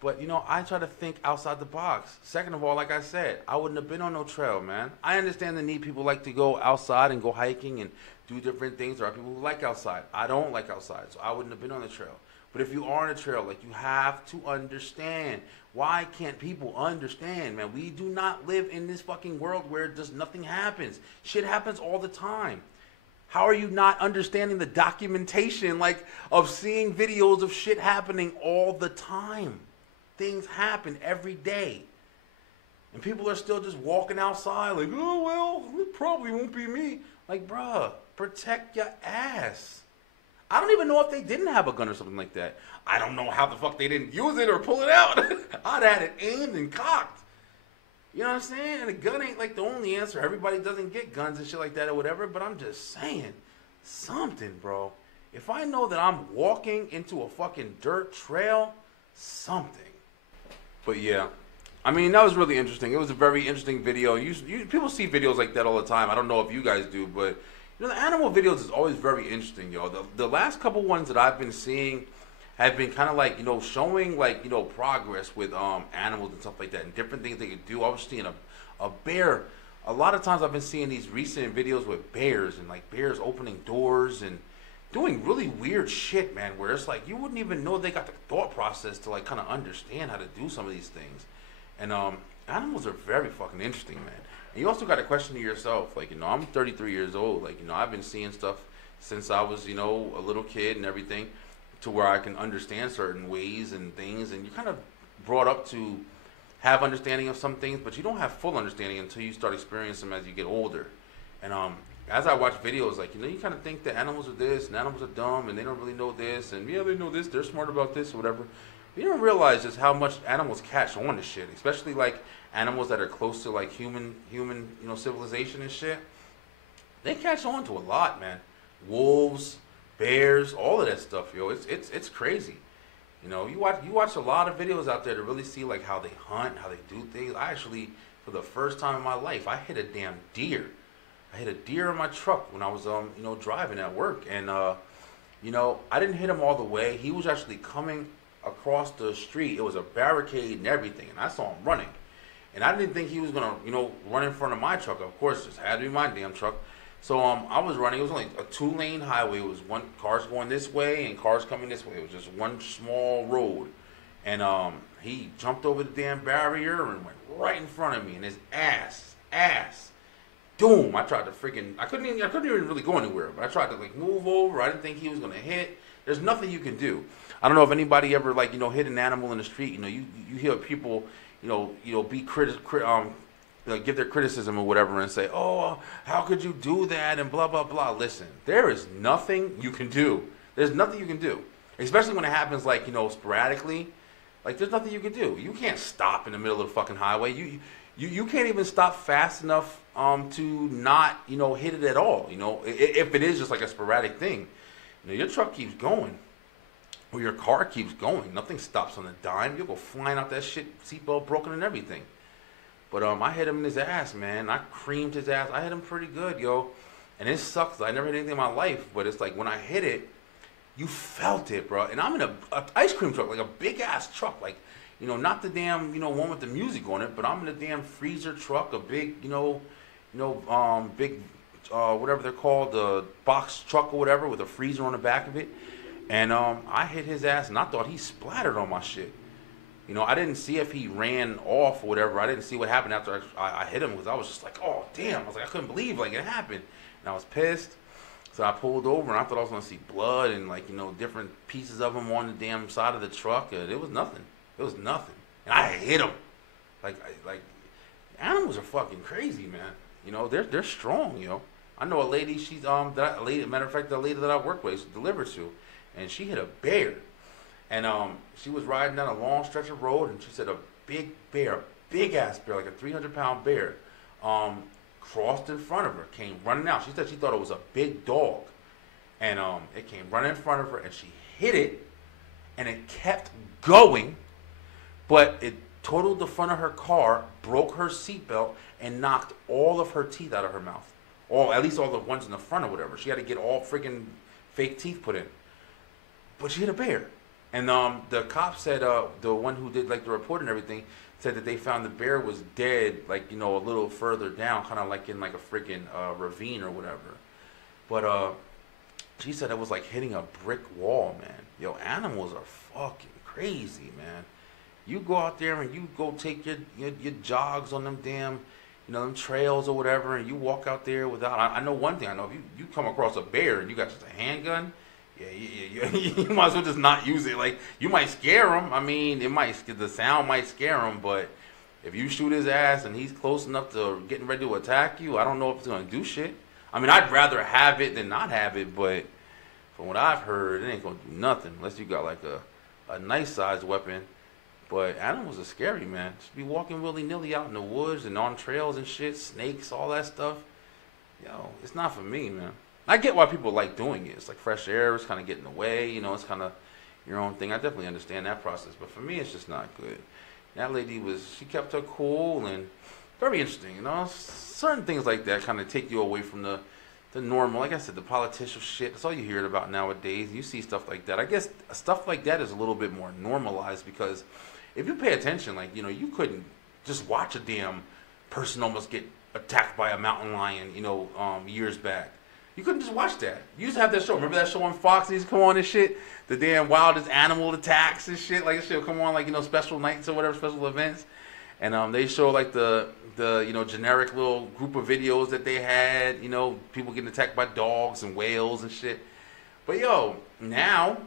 But, you know, I try to think outside the box. Second of all, like I said, I wouldn't have been on no trail, man. I understand the need. People like to go outside and go hiking and do different things. There are people who like outside. I don't like outside, so I wouldn't have been on the trail. But if you are on a trail, like, you have to understand. Why can't people understand, man? We do not live in this fucking world where just nothing happens. Shit happens all the time. How are you not understanding the documentation, like, of seeing videos of shit happening all the time? Things happen every day. And people are still just walking outside like, oh, well, it probably won't be me. Like, bruh, protect your ass. I don't even know if they didn't have a gun or something like that. I don't know how the fuck they didn't use it or pull it out. I'd had it aimed and cocked. You know what I'm saying? And a gun ain't like the only answer. Everybody doesn't get guns and shit like that or whatever, but I'm just saying something, bro. If I know that I'm walking into a fucking dirt trail, something. But yeah, I mean, that was really interesting. It was a very interesting video. People see videos like that all the time. I don't know if you guys do, but you know, the animal videos is always very interesting, yo. The last couple ones that I've been seeing have been kind of like, you know, showing like, you know, progress with animals and stuff like that and different things they could do. I was seeing a bear. A lot of times I've been seeing these recent videos with bears and like bears opening doors and doing really weird shit, man, where it's like you wouldn't even know they got the thought process to like kind of understand how to do some of these things. And animals are very fucking interesting, man. And you also got to question to yourself, like, you know, I'm 33 years old. Like, you know, I've been seeing stuff since I was, you know, a little kid and everything to where I can understand certain ways and things. And you're kind of brought up to have understanding of some things, but you don't have full understanding until you start experiencing them as you get older. And as I watch videos, like, you know, you kind of think that animals are this and animals are dumb and they don't really know this. And, yeah, they know this, they're smart about this or whatever. You don't realize just how much animals catch on to shit, especially like animals that are close to like human, you know, civilization and shit. They catch on to a lot, man. Wolves, bears, all of that stuff, yo. It's crazy. You know, you watch a lot of videos out there to really see like how they hunt, how they do things. I actually, for the first time in my life, I hit a damn deer. I hit a deer in my truck when I was driving at work, and I didn't hit him all the way. He was actually coming across the street. It was a barricade and everything, and I saw him running. And I didn't think he was gonna, run in front of my truck. Of course, it just had to be my damn truck. So I was running. It was only a 2-lane highway. It was one cars going this way and cars coming this way. It was just one small road, and he jumped over the damn barrier and went right in front of me. And his ass, doom! I tried to I couldn't even really go anywhere. But I tried to like move over. I didn't think he was gonna hit. There's nothing you can do. I don't know if anybody ever hit an animal in the street. You hear people give their criticism or whatever and say, oh, how could you do that and blah, blah, blah. Listen, there is nothing you can do. There's nothing you can do, especially when it happens sporadically. Like, there's nothing you can do. You can't stop in the middle of the fucking highway. You can't even stop fast enough to not, hit it at all. If it is just like a sporadic thing, your truck keeps going. Or your car keeps going. Nothing stops on a dime. You'll go flying out that shit, seatbelt broken and everything. But I hit him in his ass, man. I creamed his ass. I hit him pretty good, yo. And it sucks. I never hit anything in my life. But it's like when I hit it, you felt it, bro. And I'm in a ice cream truck, like a big ass truck, like not the damn one with the music on it, but I'm in a damn freezer truck, a big big whatever they're called, the box truck or whatever with a freezer on the back of it. And I hit his ass, and I thought he splattered on my shit. I didn't see if he ran off or whatever. I didn't see what happened after I hit him, because I was just like, oh, damn. I was like, I couldn't believe it happened. And I was pissed. So I pulled over, and I thought I was going to see blood and, different pieces of him on the damn side of the truck. And it was nothing. It was nothing. And I hit him. Like animals are fucking crazy, man. They're strong, I know a lady, matter of fact, the lady that I work with delivered to, and she hit a bear. And she was riding down a long stretch of road, and she said a big bear, big ass bear, like a 300-pound bear, crossed in front of her, came running out. She said she thought it was a big dog. And it came running in front of her, and she hit it, and it kept going, but it totaled the front of her car, broke her seatbelt, and knocked all of her teeth out of her mouth. At least all the ones in the front or whatever. She had to get all freaking fake teeth put in. But she hit a bear. And the cop said, the one who did the report and everything, said that they found the bear was dead, a little further down, kind of in a freaking ravine or whatever. But she said it was like hitting a brick wall, man. Yo, animals are fucking crazy, man. You go out there and you go take your jogs on them damn, them trails or whatever, and you walk out there without. I know one thing. I know if you come across a bear and you got just a handgun. Yeah, you might as well just not use it. You might scare him. I mean, the sound might scare him, but if you shoot his ass and he's close enough to getting ready to attack you, I don't know if it's gonna do shit. I mean, I'd rather have it than not have it, but from what I've heard, it ain't gonna do nothing unless you got a nice sized weapon. But animals are scary, man. Just be walking willy-nilly out in the woods and on trails and shit, snakes, all that stuff. Yo, it's not for me, man. I get why people like doing it. It's like fresh air. It's kind of getting away. It's kind of your own thing. I definitely understand that process. But for me, it's just not good. That lady she kept her cool and very interesting. Certain things like that kind of take you away from the normal. Like I said, the politician shit. That's all you hear about nowadays. You see stuff like that. I guess stuff like that is a little bit more normalized because if you pay attention, you couldn't just watch a damn person almost get attacked by a mountain lion, years back. You couldn't just watch that. You used to have that show. Remember that show on Fox? They used to come on and shit? The damn wildest animal attacks and shit. That shit would come on special nights or whatever, special events. And they show the generic little group of videos that they had, people getting attacked by dogs and whales and shit. But yo, now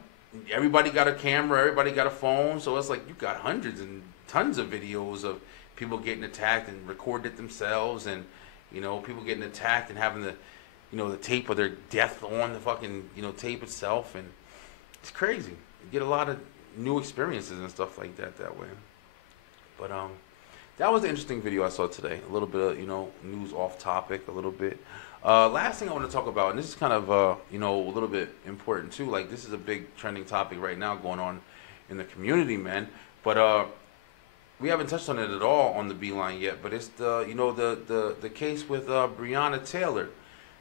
everybody got a camera, everybody got a phone, so it's you got hundreds and tons of videos of people getting attacked and recorded it themselves, and people getting attacked and having the tape of their death on the fucking tape itself, and it's crazy. You get a lot of new experiences and stuff like that way. But that was an interesting video I saw today. A little bit of news off topic, a little bit. Last thing I want to talk about, and this is kind of, you know, a little bit important too. Like, this is a big trending topic right now going on in the community, man. But we haven't touched on it at all on the Beeline yet. But it's the, you know, the case with Breonna Taylor,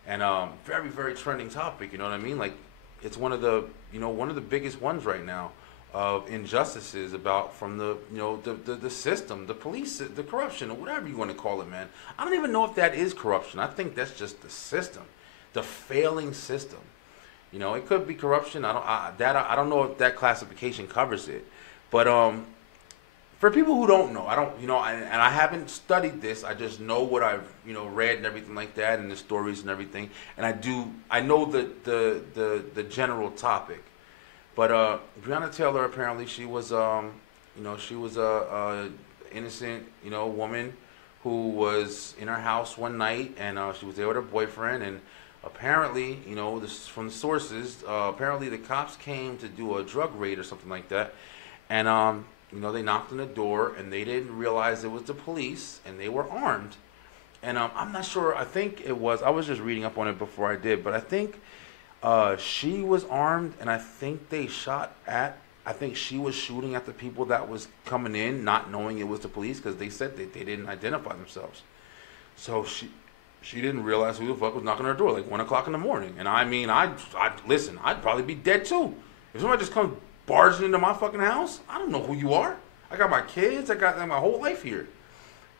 and very, very trending topic. You know what I mean? Like, it's one of the, you know, one of the biggest ones right now of injustices about from the, you know, the system, the police, the corruption, or whatever you want to call it, man. I don't even know if that is corruption. I think that's just the system, the failing system. You know, it could be corruption. I don't know if that classification covers it. But for people who don't know, I don't, you know, and I haven't studied this. I just know what I've, you know, read and everything like that, and the stories and everything. And I know the general topic. But Breonna Taylor, apparently she was, you know, she was a innocent, you know, woman who was in her house one night, and she was there with her boyfriend, and apparently, you know, this from the sources, apparently the cops came to do a drug raid or something like that, and you know, they knocked on the door, and they didn't realize it was the police, and they were armed, and I'm not sure. I think it was. I was just reading up on it before I did, but I think. She was armed, and I think they shot at. I think she was shooting at the people that was coming in, not knowing it was the police, because they said they didn't identify themselves. So she didn't realize who the fuck was knocking on her door, like 1 o'clock in the morning. And I mean, listen, I'd probably be dead too if somebody just comes barging into my fucking house. I don't know who you are. I got my kids. I got my whole life here.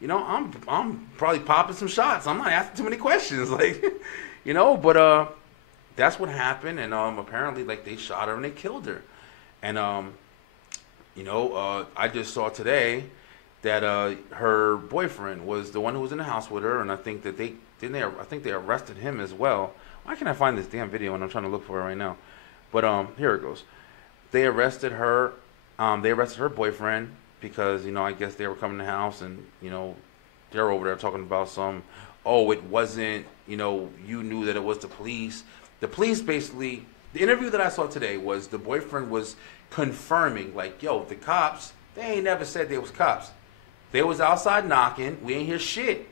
You know, I'm probably popping some shots. I'm not asking too many questions, like, you know, but that's what happened, and apparently, like, they shot her and they killed her, and you know, I just saw today that her boyfriend was the one who was in the house with her, and I think that I think they arrested him as well. Why can't I find this damn video when I'm trying to look for it right now? But here it goes. They arrested her. They arrested her boyfriend because, you know, I guess they were coming to the house, and, you know, they're over there talking about some. Oh, it wasn't. You know, you knew that it was the police. The police basically, the interview that I saw today was the boyfriend was confirming, like, yo, the cops, they ain't never said they was cops. They was outside knocking. We ain't hear shit.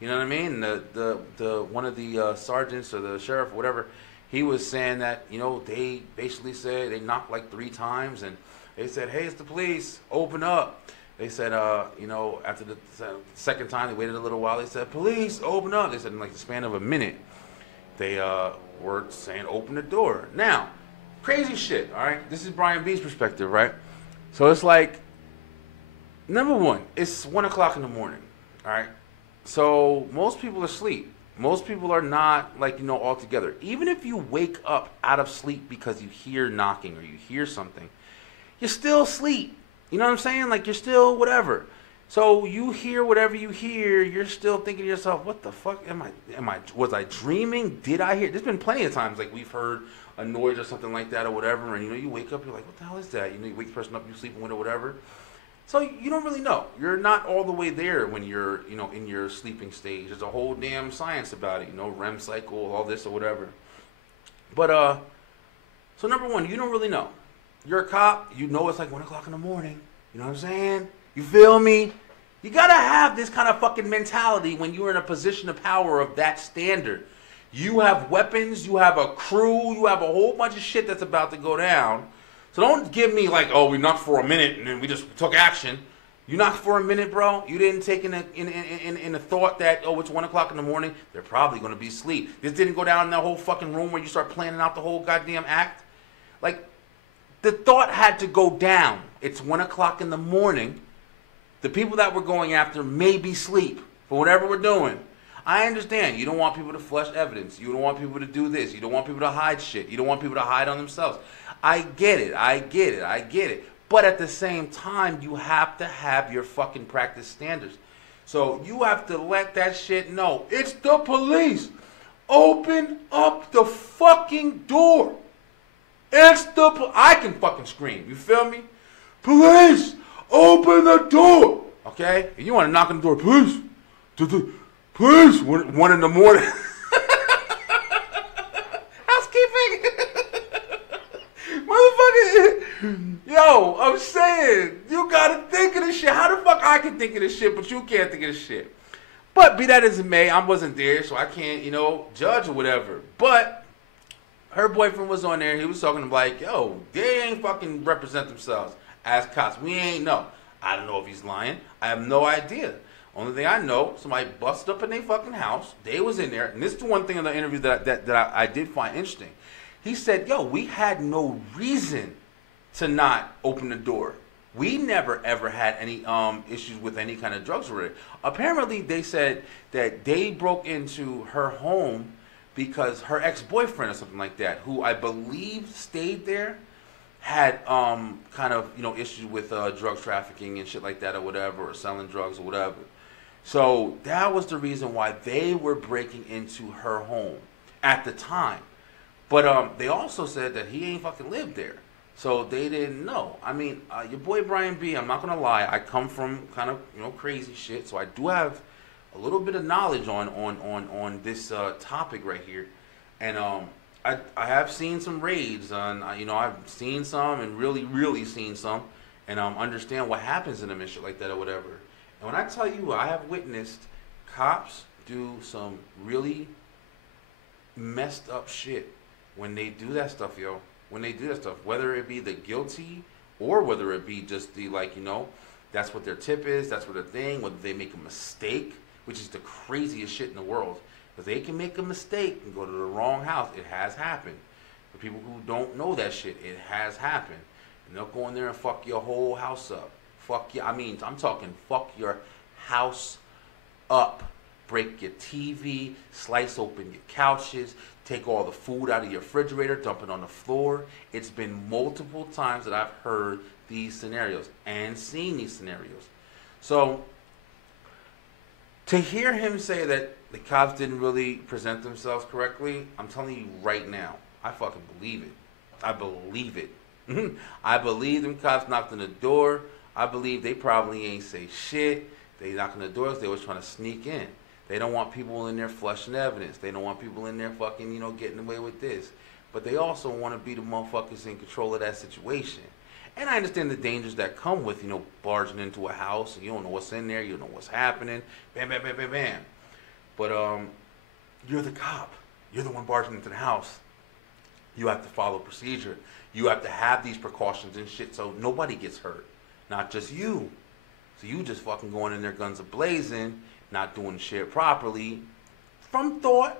You know what I mean? The one of the sergeants or the sheriff or whatever, he was saying that, you know, they basically said they knocked like 3 times, and they said, hey, it's the police, open up. They said, you know, after the second time, they waited a little while. They said, police, open up. They said in like the span of a minute, they were saying open the door. Now, crazy shit, all right? This is Brian B's perspective, right? So it's like, number one, it's 1 o'clock in the morning, all right? So most people are asleep. Most people are not, like, you know, all together. Even if you wake up out of sleep because you hear knocking or you hear something, you're still asleep. You know what I'm saying? Like, you're still whatever. So you hear whatever you hear, you're still thinking to yourself, what the fuck was I dreaming? Did I hear? There's been plenty of times, like, we've heard a noise or something like that or whatever, and, you know, you wake up, you're like, what the hell is that? You know, you wake the person up, you're sleeping with or whatever. So you don't really know. You're not all the way there when you're, you know, in your sleeping stage. There's a whole damn science about it, you know, REM cycle, all this or whatever. But, so number one, you don't really know. You're a cop, you know it's like 1 o'clock in the morning. You know what I'm saying? You feel me? You gotta have this kind of fucking mentality when you're in a position of power of that standard. You have weapons, you have a crew, you have a whole bunch of shit that's about to go down. So don't give me like, oh, we knocked for a minute and then we just took action. You knocked for a minute, bro. You didn't take in the thought that, oh, it's 1 o'clock in the morning. They're probably gonna be asleep. This didn't go down in that whole fucking room where you start planning out the whole goddamn act. Like, the thought had to go down. It's 1 o'clock in the morning. The people that we're going after may be asleep for whatever we're doing. I understand. You don't want people to flush evidence. You don't want people to do this. You don't want people to hide shit. You don't want people to hide on themselves. I get it. I get it. I get it. But at the same time, you have to have your fucking practice standards. So you have to let that shit know. It's the police. Open up the fucking door. It's the I can fucking scream. You feel me? Police, open the door. Okay? And you want to knock on the door. Police. Police. 1 in the morning. Housekeeping. Motherfucker. Yo, I'm saying, you got to think of this shit. How the fuck I can think of this shit, but you can't think of this shit? But be that as it may, I wasn't there, so I can't, judge or whatever. But her boyfriend was on there. He was talking like, yo, they ain't fucking represent themselves as cops. We ain't know. I don't know if he's lying. I have no idea. Only thing I know, somebody busted up in their fucking house. They was in there. And this is the one thing in the interview that I did find interesting. He said, yo, we had no reason to not open the door. We never ever had any issues with any kind of drugs or it. Apparently, they said that they broke into her home because her ex-boyfriend or something like that, who I believe stayed there, had kind of issues with drug trafficking and shit like that or whatever, or selling drugs or whatever. So that was the reason why they were breaking into her home at the time. But they also said that he ain't fucking lived there. So they didn't know. I mean, your boy Brian B, I'm not going to lie, I come from kind of, crazy shit. So I do have a little bit of knowledge on this topic right here. And I have seen some raids. I've seen some and really seen some. And understand what happens in them and shit like that or whatever. And when I tell you, I have witnessed cops do some really messed up shit when they do that stuff, yo. When they do that stuff, whether it be the guilty or whether it be just the that's what their tip is, that's what their thing, whether they make a mistake, which is the craziest shit in the world. Because they can make a mistake and go to the wrong house. It has happened. For people who don't know that shit, it has happened. And they'll go in there and fuck your whole house up. I'm talking fuck your house up. Break your TV, slice open your couches, take all the food out of your refrigerator, dump it on the floor. It's been multiple times that I've heard these scenarios and seen these scenarios. So to hear him say that the cops didn't really present themselves correctly, I'm telling you right now, I fucking believe it. I believe it. I believe them cops knocked on the door. I believe they probably ain't say shit. They knocked on the doors. They was trying to sneak in. They don't want people in there flushing evidence. They don't want people in there fucking, getting away with this. But they also want to be the motherfuckers in control of that situation. And I understand the dangers that come with, barging into a house and you don't know what's in there, you don't know what's happening. Bam, bam, bam, bam, bam. But you're the cop. You're the one barging into the house. You have to follow procedure. You have to have these precautions and shit so nobody gets hurt. Not just you. So you just fucking going in there guns a-blazing, not doing the shit properly. From thought,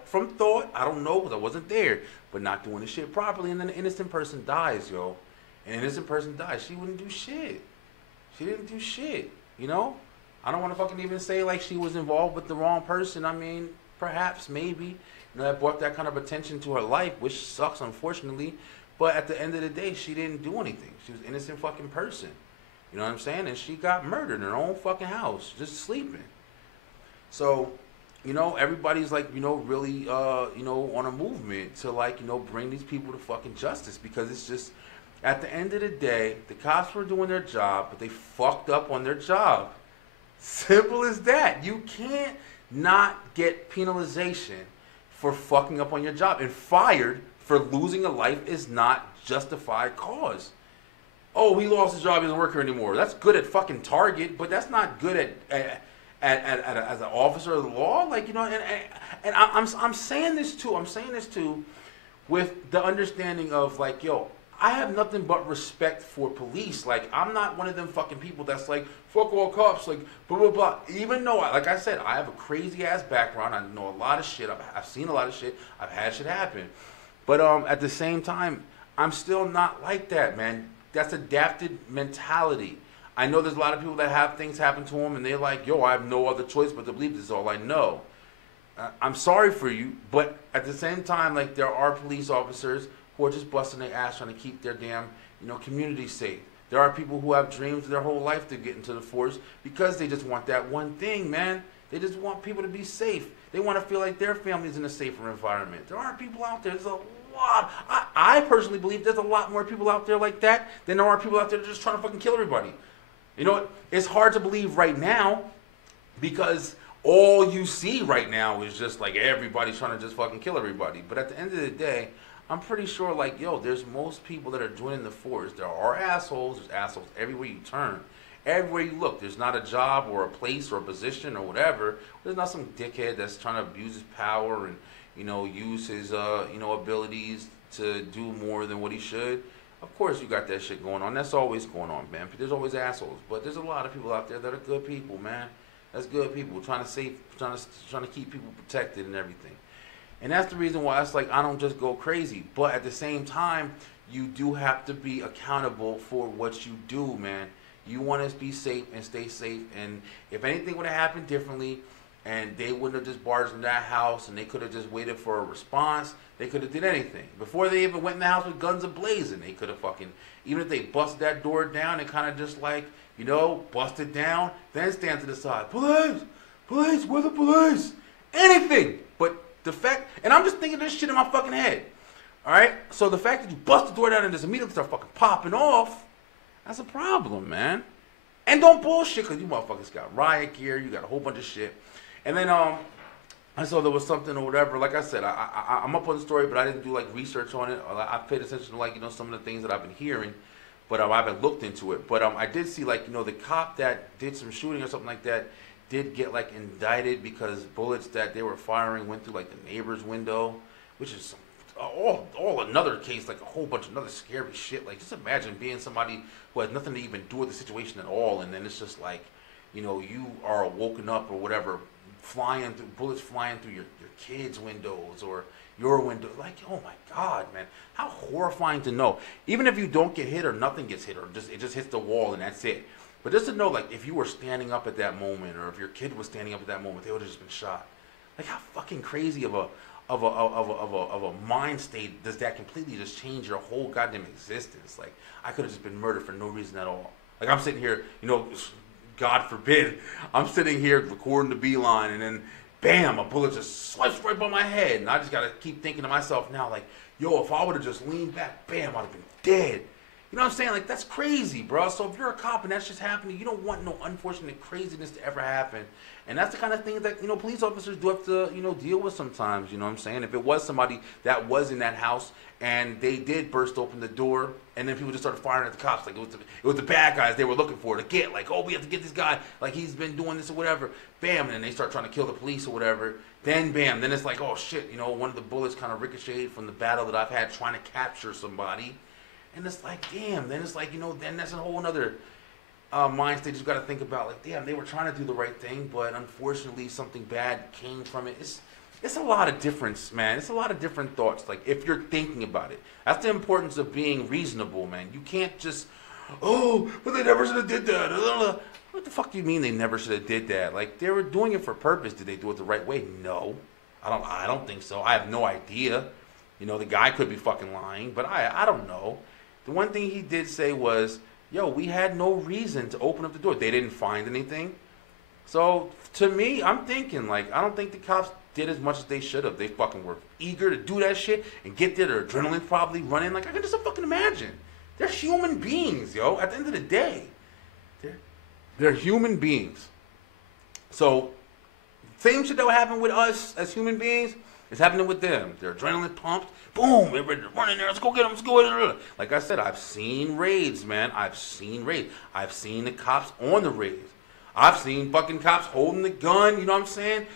I don't know because I wasn't there, but not doing the shit properly, and then an innocent person dies, yo. An innocent person dies. She wouldn't do shit. She didn't do shit, I don't want to fucking even say like she was involved with the wrong person. I mean, perhaps, maybe, that brought that kind of attention to her life, which sucks, unfortunately. But at the end of the day, she didn't do anything. She was an innocent fucking person. You know what I'm saying? And she got murdered in her own fucking house, just sleeping. So, everybody's like, really, on a movement to like, bring these people to fucking justice, because it's just, at the end of the day, the cops were doing their job, but they fucked up on their job. Simple as that. You can't not get penalization for fucking up on your job, and fired for losing a life is not justified cause. Oh, he lost his job, he doesn't work here anymore. That's good at fucking Target, but that's not good as an officer of the law. Like, and I'm saying this too, with the understanding of like, yo, I have nothing but respect for police. Like, I'm not one of them fucking people that's like, fuck all cops, like, blah, blah, blah. Even though, like I said, I have a crazy-ass background. I know a lot of shit. I've seen a lot of shit. I've had shit happen. But at the same time, I'm still not like that, man. That's adapted mentality. I know there's a lot of people that have things happen to them, and they're like, yo, I have no other choice but to believe this is all I know. I'm sorry for you, but at the same time, like, there are police officers who are just busting their ass trying to keep their damn, community safe. There are people who have dreams their whole life to get into the force because they just want that one thing, man. They just want people to be safe. They want to feel like their family's in a safer environment. There are people out there. There's a lot. I personally believe there's a lot more people out there like that than there are people out there just trying to fucking kill everybody. You know what? It's hard to believe right now because all you see right now is just like everybody's trying to just fucking kill everybody. But at the end of the day, I'm pretty sure, like, yo, there's most people that are joining the force. There are assholes. There's assholes everywhere you turn. Everywhere you look, there's not a job or a place or a position or whatever. There's not some dickhead that's trying to abuse his power and, you know, use his, you know, abilities to do more than what he should. Of course you got that shit going on. That's always going on, man. There's always assholes. But there's a lot of people out there that are good people, man. That's good people trying to keep people protected and everything. And that's the reason why it's like I don't just go crazy. But at the same time, you do have to be accountable for what you do, man. You want to be safe and stay safe. And if anything would have happened differently, and they wouldn't have just barged in that house, and they could have just waited for a response, they could have did anything. Before they even went in the house with guns a-blazing, they could have fucking, even if they busted that door down and kind of just like, you know, busted down, then stand to the side. Police! Police! Where the police? Anything! But the fact, and I'm just thinking this shit in my fucking head. Alright? So the fact that you bust the door down and just immediately start fucking popping off, that's a problem, man. And don't bullshit, because you motherfuckers got riot gear, you got a whole bunch of shit. And then, I saw there was something or whatever. Like I said, I'm up on the story, but I didn't do, like, research on it. I paid attention to, like, you know, some of the things that I've been hearing, but I haven't looked into it. But I did see, like, you know, the cop that did some shooting or something like that did get, like, indicted because bullets that they were firing went through, like, the neighbor's window, which is all another case, like, a whole bunch of another scary shit. Like, just imagine being somebody who has nothing to even do with the situation at all, and then it's just, like, you know, you are woken up or whatever, bullets flying through your kids' windows or your window. Like, oh my God, man, how horrifying to know. Even if you don't get hit or nothing gets hit or it just hits the wall and that's it. But just to know, like, if you were standing up at that moment or if your kid was standing up at that moment, they would have just been shot. Like, how fucking crazy of a mind state does that completely just change your whole goddamn existence? Like, I could have just been murdered for no reason at all. Like, I'm sitting here, you know, God forbid, I'm sitting here recording the Beeline, and then, bam, a bullet just swipes right by my head, and I just gotta keep thinking to myself now, like, yo, if I would've just leaned back, bam, I'd have been dead. You know what I'm saying? Like, that's crazy, bro. So if you're a cop and that's just happening, you don't want no unfortunate craziness to ever happen. And that's the kind of thing that, you know, police officers do have to, you know, deal with sometimes, you know what I'm saying? If it was somebody that was in that house and they did burst open the door and then people just started firing at the cops, like it was the bad guys they were looking for to get, like, oh, we have to get this guy, like he's been doing this or whatever, bam, and then they start trying to kill the police or whatever, then bam, then it's like, oh shit, you know, one of the bullets kind of ricocheted from the battle that I've had trying to capture somebody. And it's like, damn, then it's like, you know, then that's a whole other mind state you got to think about. Like, damn, they were trying to do the right thing, but unfortunately something bad came from it. It's a lot of difference, man. It's a lot of different thoughts, like, if you're thinking about it. That's the importance of being reasonable, man. You can't just, oh, but they never should have did that. What the fuck do you mean they never should have did that? Like, they were doing it for purpose. Did they do it the right way? No. I don't think so. I have no idea. You know, the guy could be fucking lying, but I don't know. The one thing he did say was, yo, we had no reason to open up the door. They didn't find anything. So, to me, I'm thinking, like, I don't think the cops did as much as they should have. They fucking were eager to do that shit and get there. Their adrenaline probably running. Like, I can just fucking imagine. They're human beings, yo. At the end of the day, they're human beings. So, same shit that would happen with us as human beings is happening with them. Their adrenaline pumped. Boom, everybody running there. Let's go get them. Let's go get them. Like I said, I've seen raids, man. I've seen raids. I've seen the cops on the raids. I've seen fucking cops holding the gun. You know what I'm saying?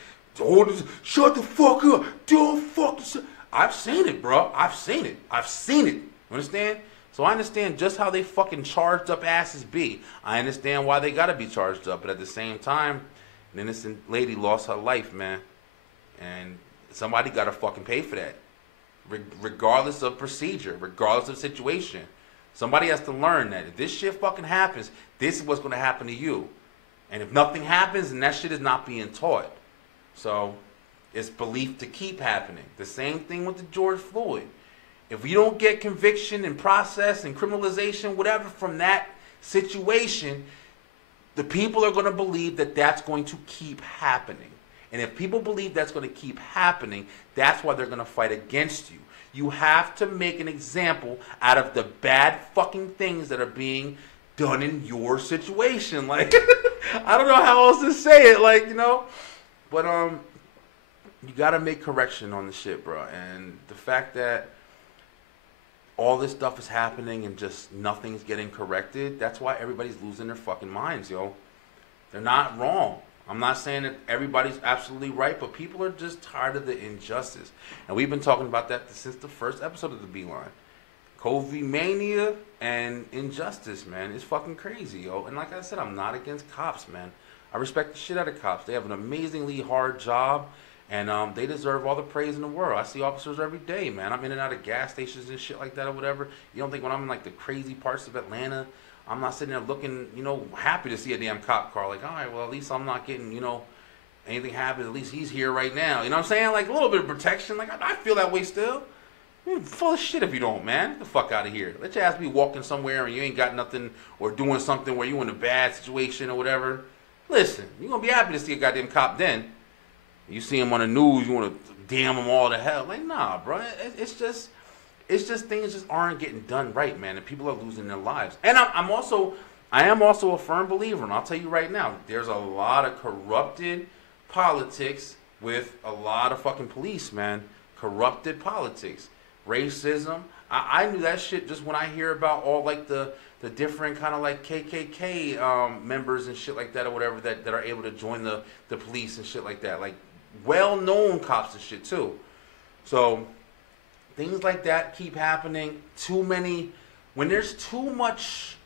Shut the fuck up. Don't fucking. I've seen it, bro. I've seen it. I've seen it. You understand? So I understand just how they fucking charged up asses be. I understand why they gotta be charged up, but at the same time, an innocent lady lost her life, man, and somebody gotta fucking pay for that. Regardless of procedure, regardless of situation. Somebody has to learn that if this shit fucking happens, this is what's going to happen to you. And if nothing happens, then that shit is not being taught. So, it's belief to keep happening. The same thing with the George Floyd. If we don't get conviction and process and criminalization, whatever, from that situation, the people are going to believe that that's going to keep happening. And if people believe that's going to keep happening, that's why they're going to fight against you. You have to make an example out of the bad fucking things that are being done in your situation. Like, I don't know how else to say it, like, you know. But, you got to make correction on the shit, bro. And the fact that all this stuff is happening and just nothing's getting corrected. That's why everybody's losing their fucking minds, yo. They're not wrong. I'm not saying that everybody's absolutely right, but people are just tired of the injustice. And we've been talking about that since the first episode of the Beeline. COVID mania and injustice, man. It's fucking crazy, yo. And like I said, I'm not against cops, man. I respect the shit out of cops. They have an amazingly hard job, and they deserve all the praise in the world. I see officers every day, man. I'm in and out of gas stations and shit like that or whatever. You don't think when I'm in like the crazy parts of Atlanta, I'm not sitting there looking, happy to see a damn cop car. Like, all right, well, at least I'm not getting, anything happens. At least he's here right now. You know what I'm saying? Like a little bit of protection. Like I feel that way still. You're full of shit if you don't, man. Get the fuck out of here. Let your ass be walking somewhere and you ain't got nothing or doing something where you in a bad situation or whatever. Listen, you're going to be happy to see a goddamn cop then. You see him on the news, you want to damn him all to hell. Like, nah, bro. It's just things just aren't getting done right, man. And people are losing their lives. And I am also a firm believer, and I'll tell you right now, there's a lot of corrupted politics with a lot of fucking police, man. Corrupted politics. Racism. I knew that shit just when I hear about all like the different kind of like KKK members and shit like that or whatever that are able to join the police and shit like that. Like well-known cops and shit too. So things like that keep happening. When there's too much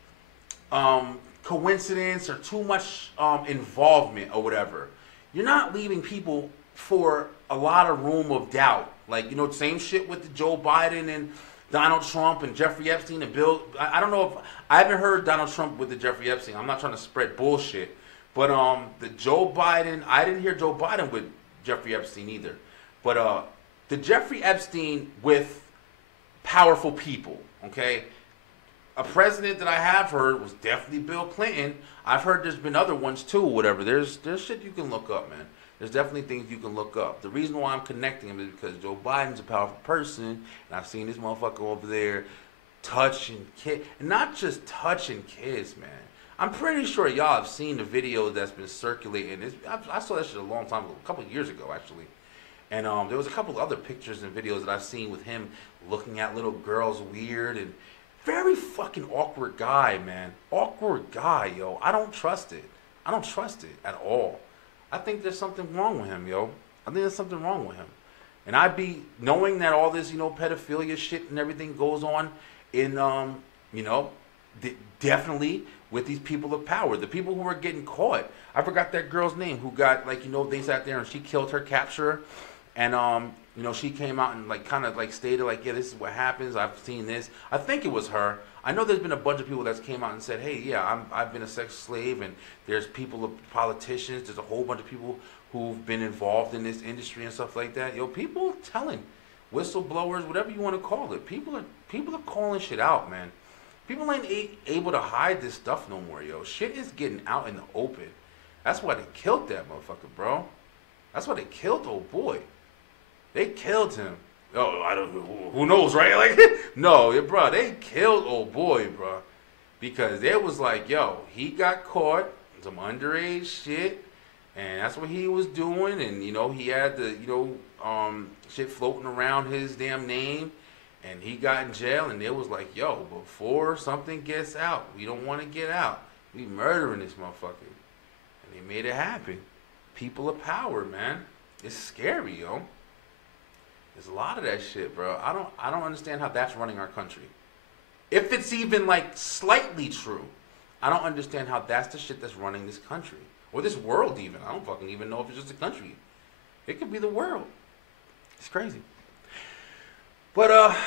coincidence or too much involvement or whatever, you're not leaving people for a lot of room of doubt. Like, same shit with the Joe Biden and Donald Trump and Jeffrey Epstein and Bill. I don't know if I haven't heard Donald Trump with the Jeffrey Epstein. I'm not trying to spread bullshit, but the Joe Biden, I didn't hear Joe Biden with Jeffrey Epstein either. But the Jeffrey Epstein with powerful people, okay? A president that I have heard was definitely Bill Clinton. I've heard there's been other ones too, whatever. There's shit you can look up, man. There's definitely things you can look up. The reason why I'm connecting him is because Joe Biden's a powerful person, and I've seen this motherfucker over there touching kids. And not just touching kids, man. I'm pretty sure y'all have seen the video that's been circulating. I saw that shit a long time ago, a couple of years ago, actually. And there was a couple of other pictures and videos that I've seen with him looking at little girls weird and very fucking awkward guy, man. Awkward guy, yo. I don't trust it. I don't trust it at all. I think there's something wrong with him, yo. I think there's something wrong with him. And I'd be knowing that all this, pedophilia shit and everything goes on in, definitely with these people of power. The people who are getting caught. I forgot that girl's name who got, they sat there and she killed her capturer. And, she came out and, kind of stated, yeah, this is what happens. I've seen this. I think it was her. I know there's been a bunch of people that came out and said, hey, yeah, I've been a sex slave, and there's politicians, there's a whole bunch of people who've been involved in this industry and stuff like that. Yo, people telling, whistleblowers, whatever you want to call it. People are calling shit out, man. People ain't able to hide this stuff no more, yo. Shit is getting out in the open. That's why they killed that motherfucker, bro. That's why they killed old boy. They killed him. Oh, I don't know. Who knows, right? No, bro, they killed old boy, bro. Because it was yo, he got caught, some underage shit, and that's what he was doing, and, he had the, shit floating around his damn name, and he got in jail, and it was yo, before something gets out, we don't want to get out. We murdering this motherfucker. And they made it happen. People of power, man. It's scary, yo. There's a lot of that shit, bro. I don't understand how that's running our country. If it's even slightly true, I don't understand how that's the shit that's running this country. Or this world even. I don't fucking even know if it's just a country. It could be the world. It's crazy. But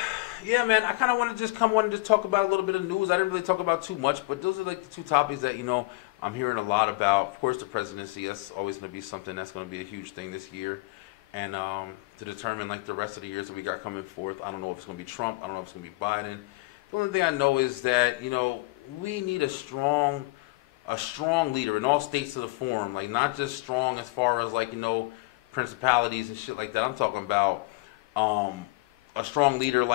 yeah, man, I kind of want to just talk about a little bit of news. I didn't really talk about too much, but those are the two topics that, I'm hearing a lot about. Of course, the presidency, that's always going to be something that's going to be a huge thing this year. And to determine the rest of the years that we got coming forth, I don't know if it's going to be Trump. I don't know if it's going to be Biden. The only thing I know is that we need a strong leader in all states of the form. Not just strong as far as principalities and shit like that. I'm talking about a strong leader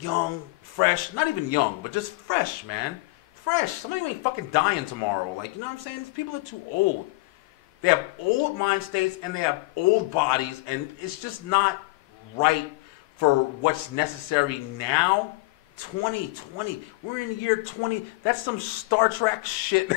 young, fresh, not even young, but just fresh, man. Fresh. Somebody ain't fucking dying tomorrow. You know what I'm saying? These people are too old. They have old mind states and they have old bodies, and it's just not right for what's necessary now 2020. We're in the year 20. That's some Star Trek shit.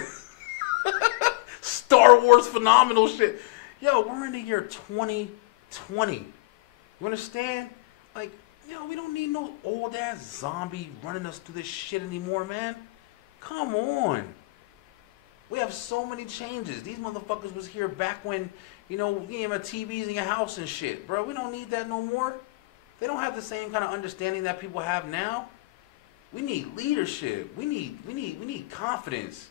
Star Wars phenomenal shit. Yo, we're in the year 2020. You understand? Like, yo, we don't need no old ass zombie running us through this shit anymore, man. Come on. We have so many changes. These motherfuckers was here back when, you know, you had TVs in your house and shit, bro. We don't need that no more. They don't have the same kind of understanding that people have now. We need leadership. We need confidence.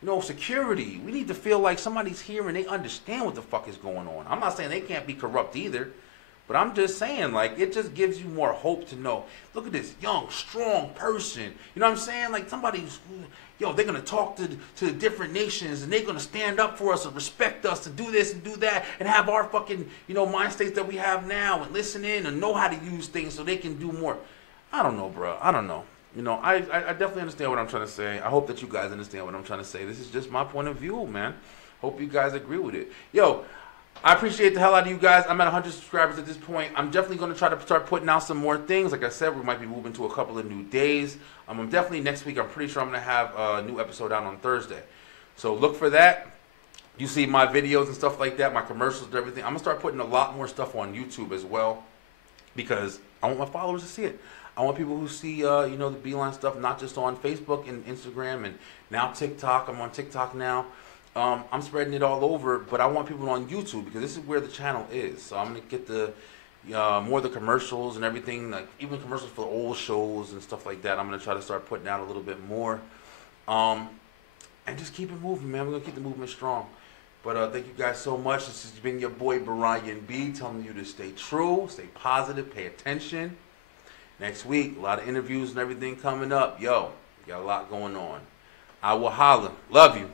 You know, security. We need to feel like somebody's here and they understand what the fuck is going on. I'm not saying they can't be corrupt either, but I'm just saying, like, it just gives you more hope to know, look at this young, strong person. You know what I'm saying? Like, somebody's, yo, they're going to talk to different nations and they're going to stand up for us and respect us and do this and do that and have our fucking, you know, mind states that we have now and listen in and know how to use things so they can do more. I don't know, bro. I don't know. You know, I definitely understand what I'm trying to say. I hope that you guys understand what I'm trying to say. This is just my point of view, man. Hope you guys agree with it. Yo, I appreciate the hell out of you guys. I'm at 100 subscribers at this point. I'm definitely going to try to start putting out some more things. Like I said, we might be moving to a couple of new days. I'm definitely next week, I'm pretty sure I'm going to have a new episode out on Thursday. So look for that. You see my videos and stuff like that, my commercials and everything. I'm going to start putting a lot more stuff on YouTube as well because I want my followers to see it. I want people who see, you know, the Beeline stuff, not just on Facebook and Instagram and now TikTok. I'm on TikTok now. I'm spreading it all over, but I want people on YouTube because this is where the channel is. So I'm going to get the more of the commercials and everything, like even commercials for old shows and stuff like that. I'm going to try to start putting out a little bit more. And just keep it moving, man. We're going to keep the movement strong. But thank you guys so much. This has been your boy, Brian B, telling you to stay true, stay positive, pay attention. Next week, a lot of interviews and everything coming up. Yo, got a lot going on. I will holler. Love you.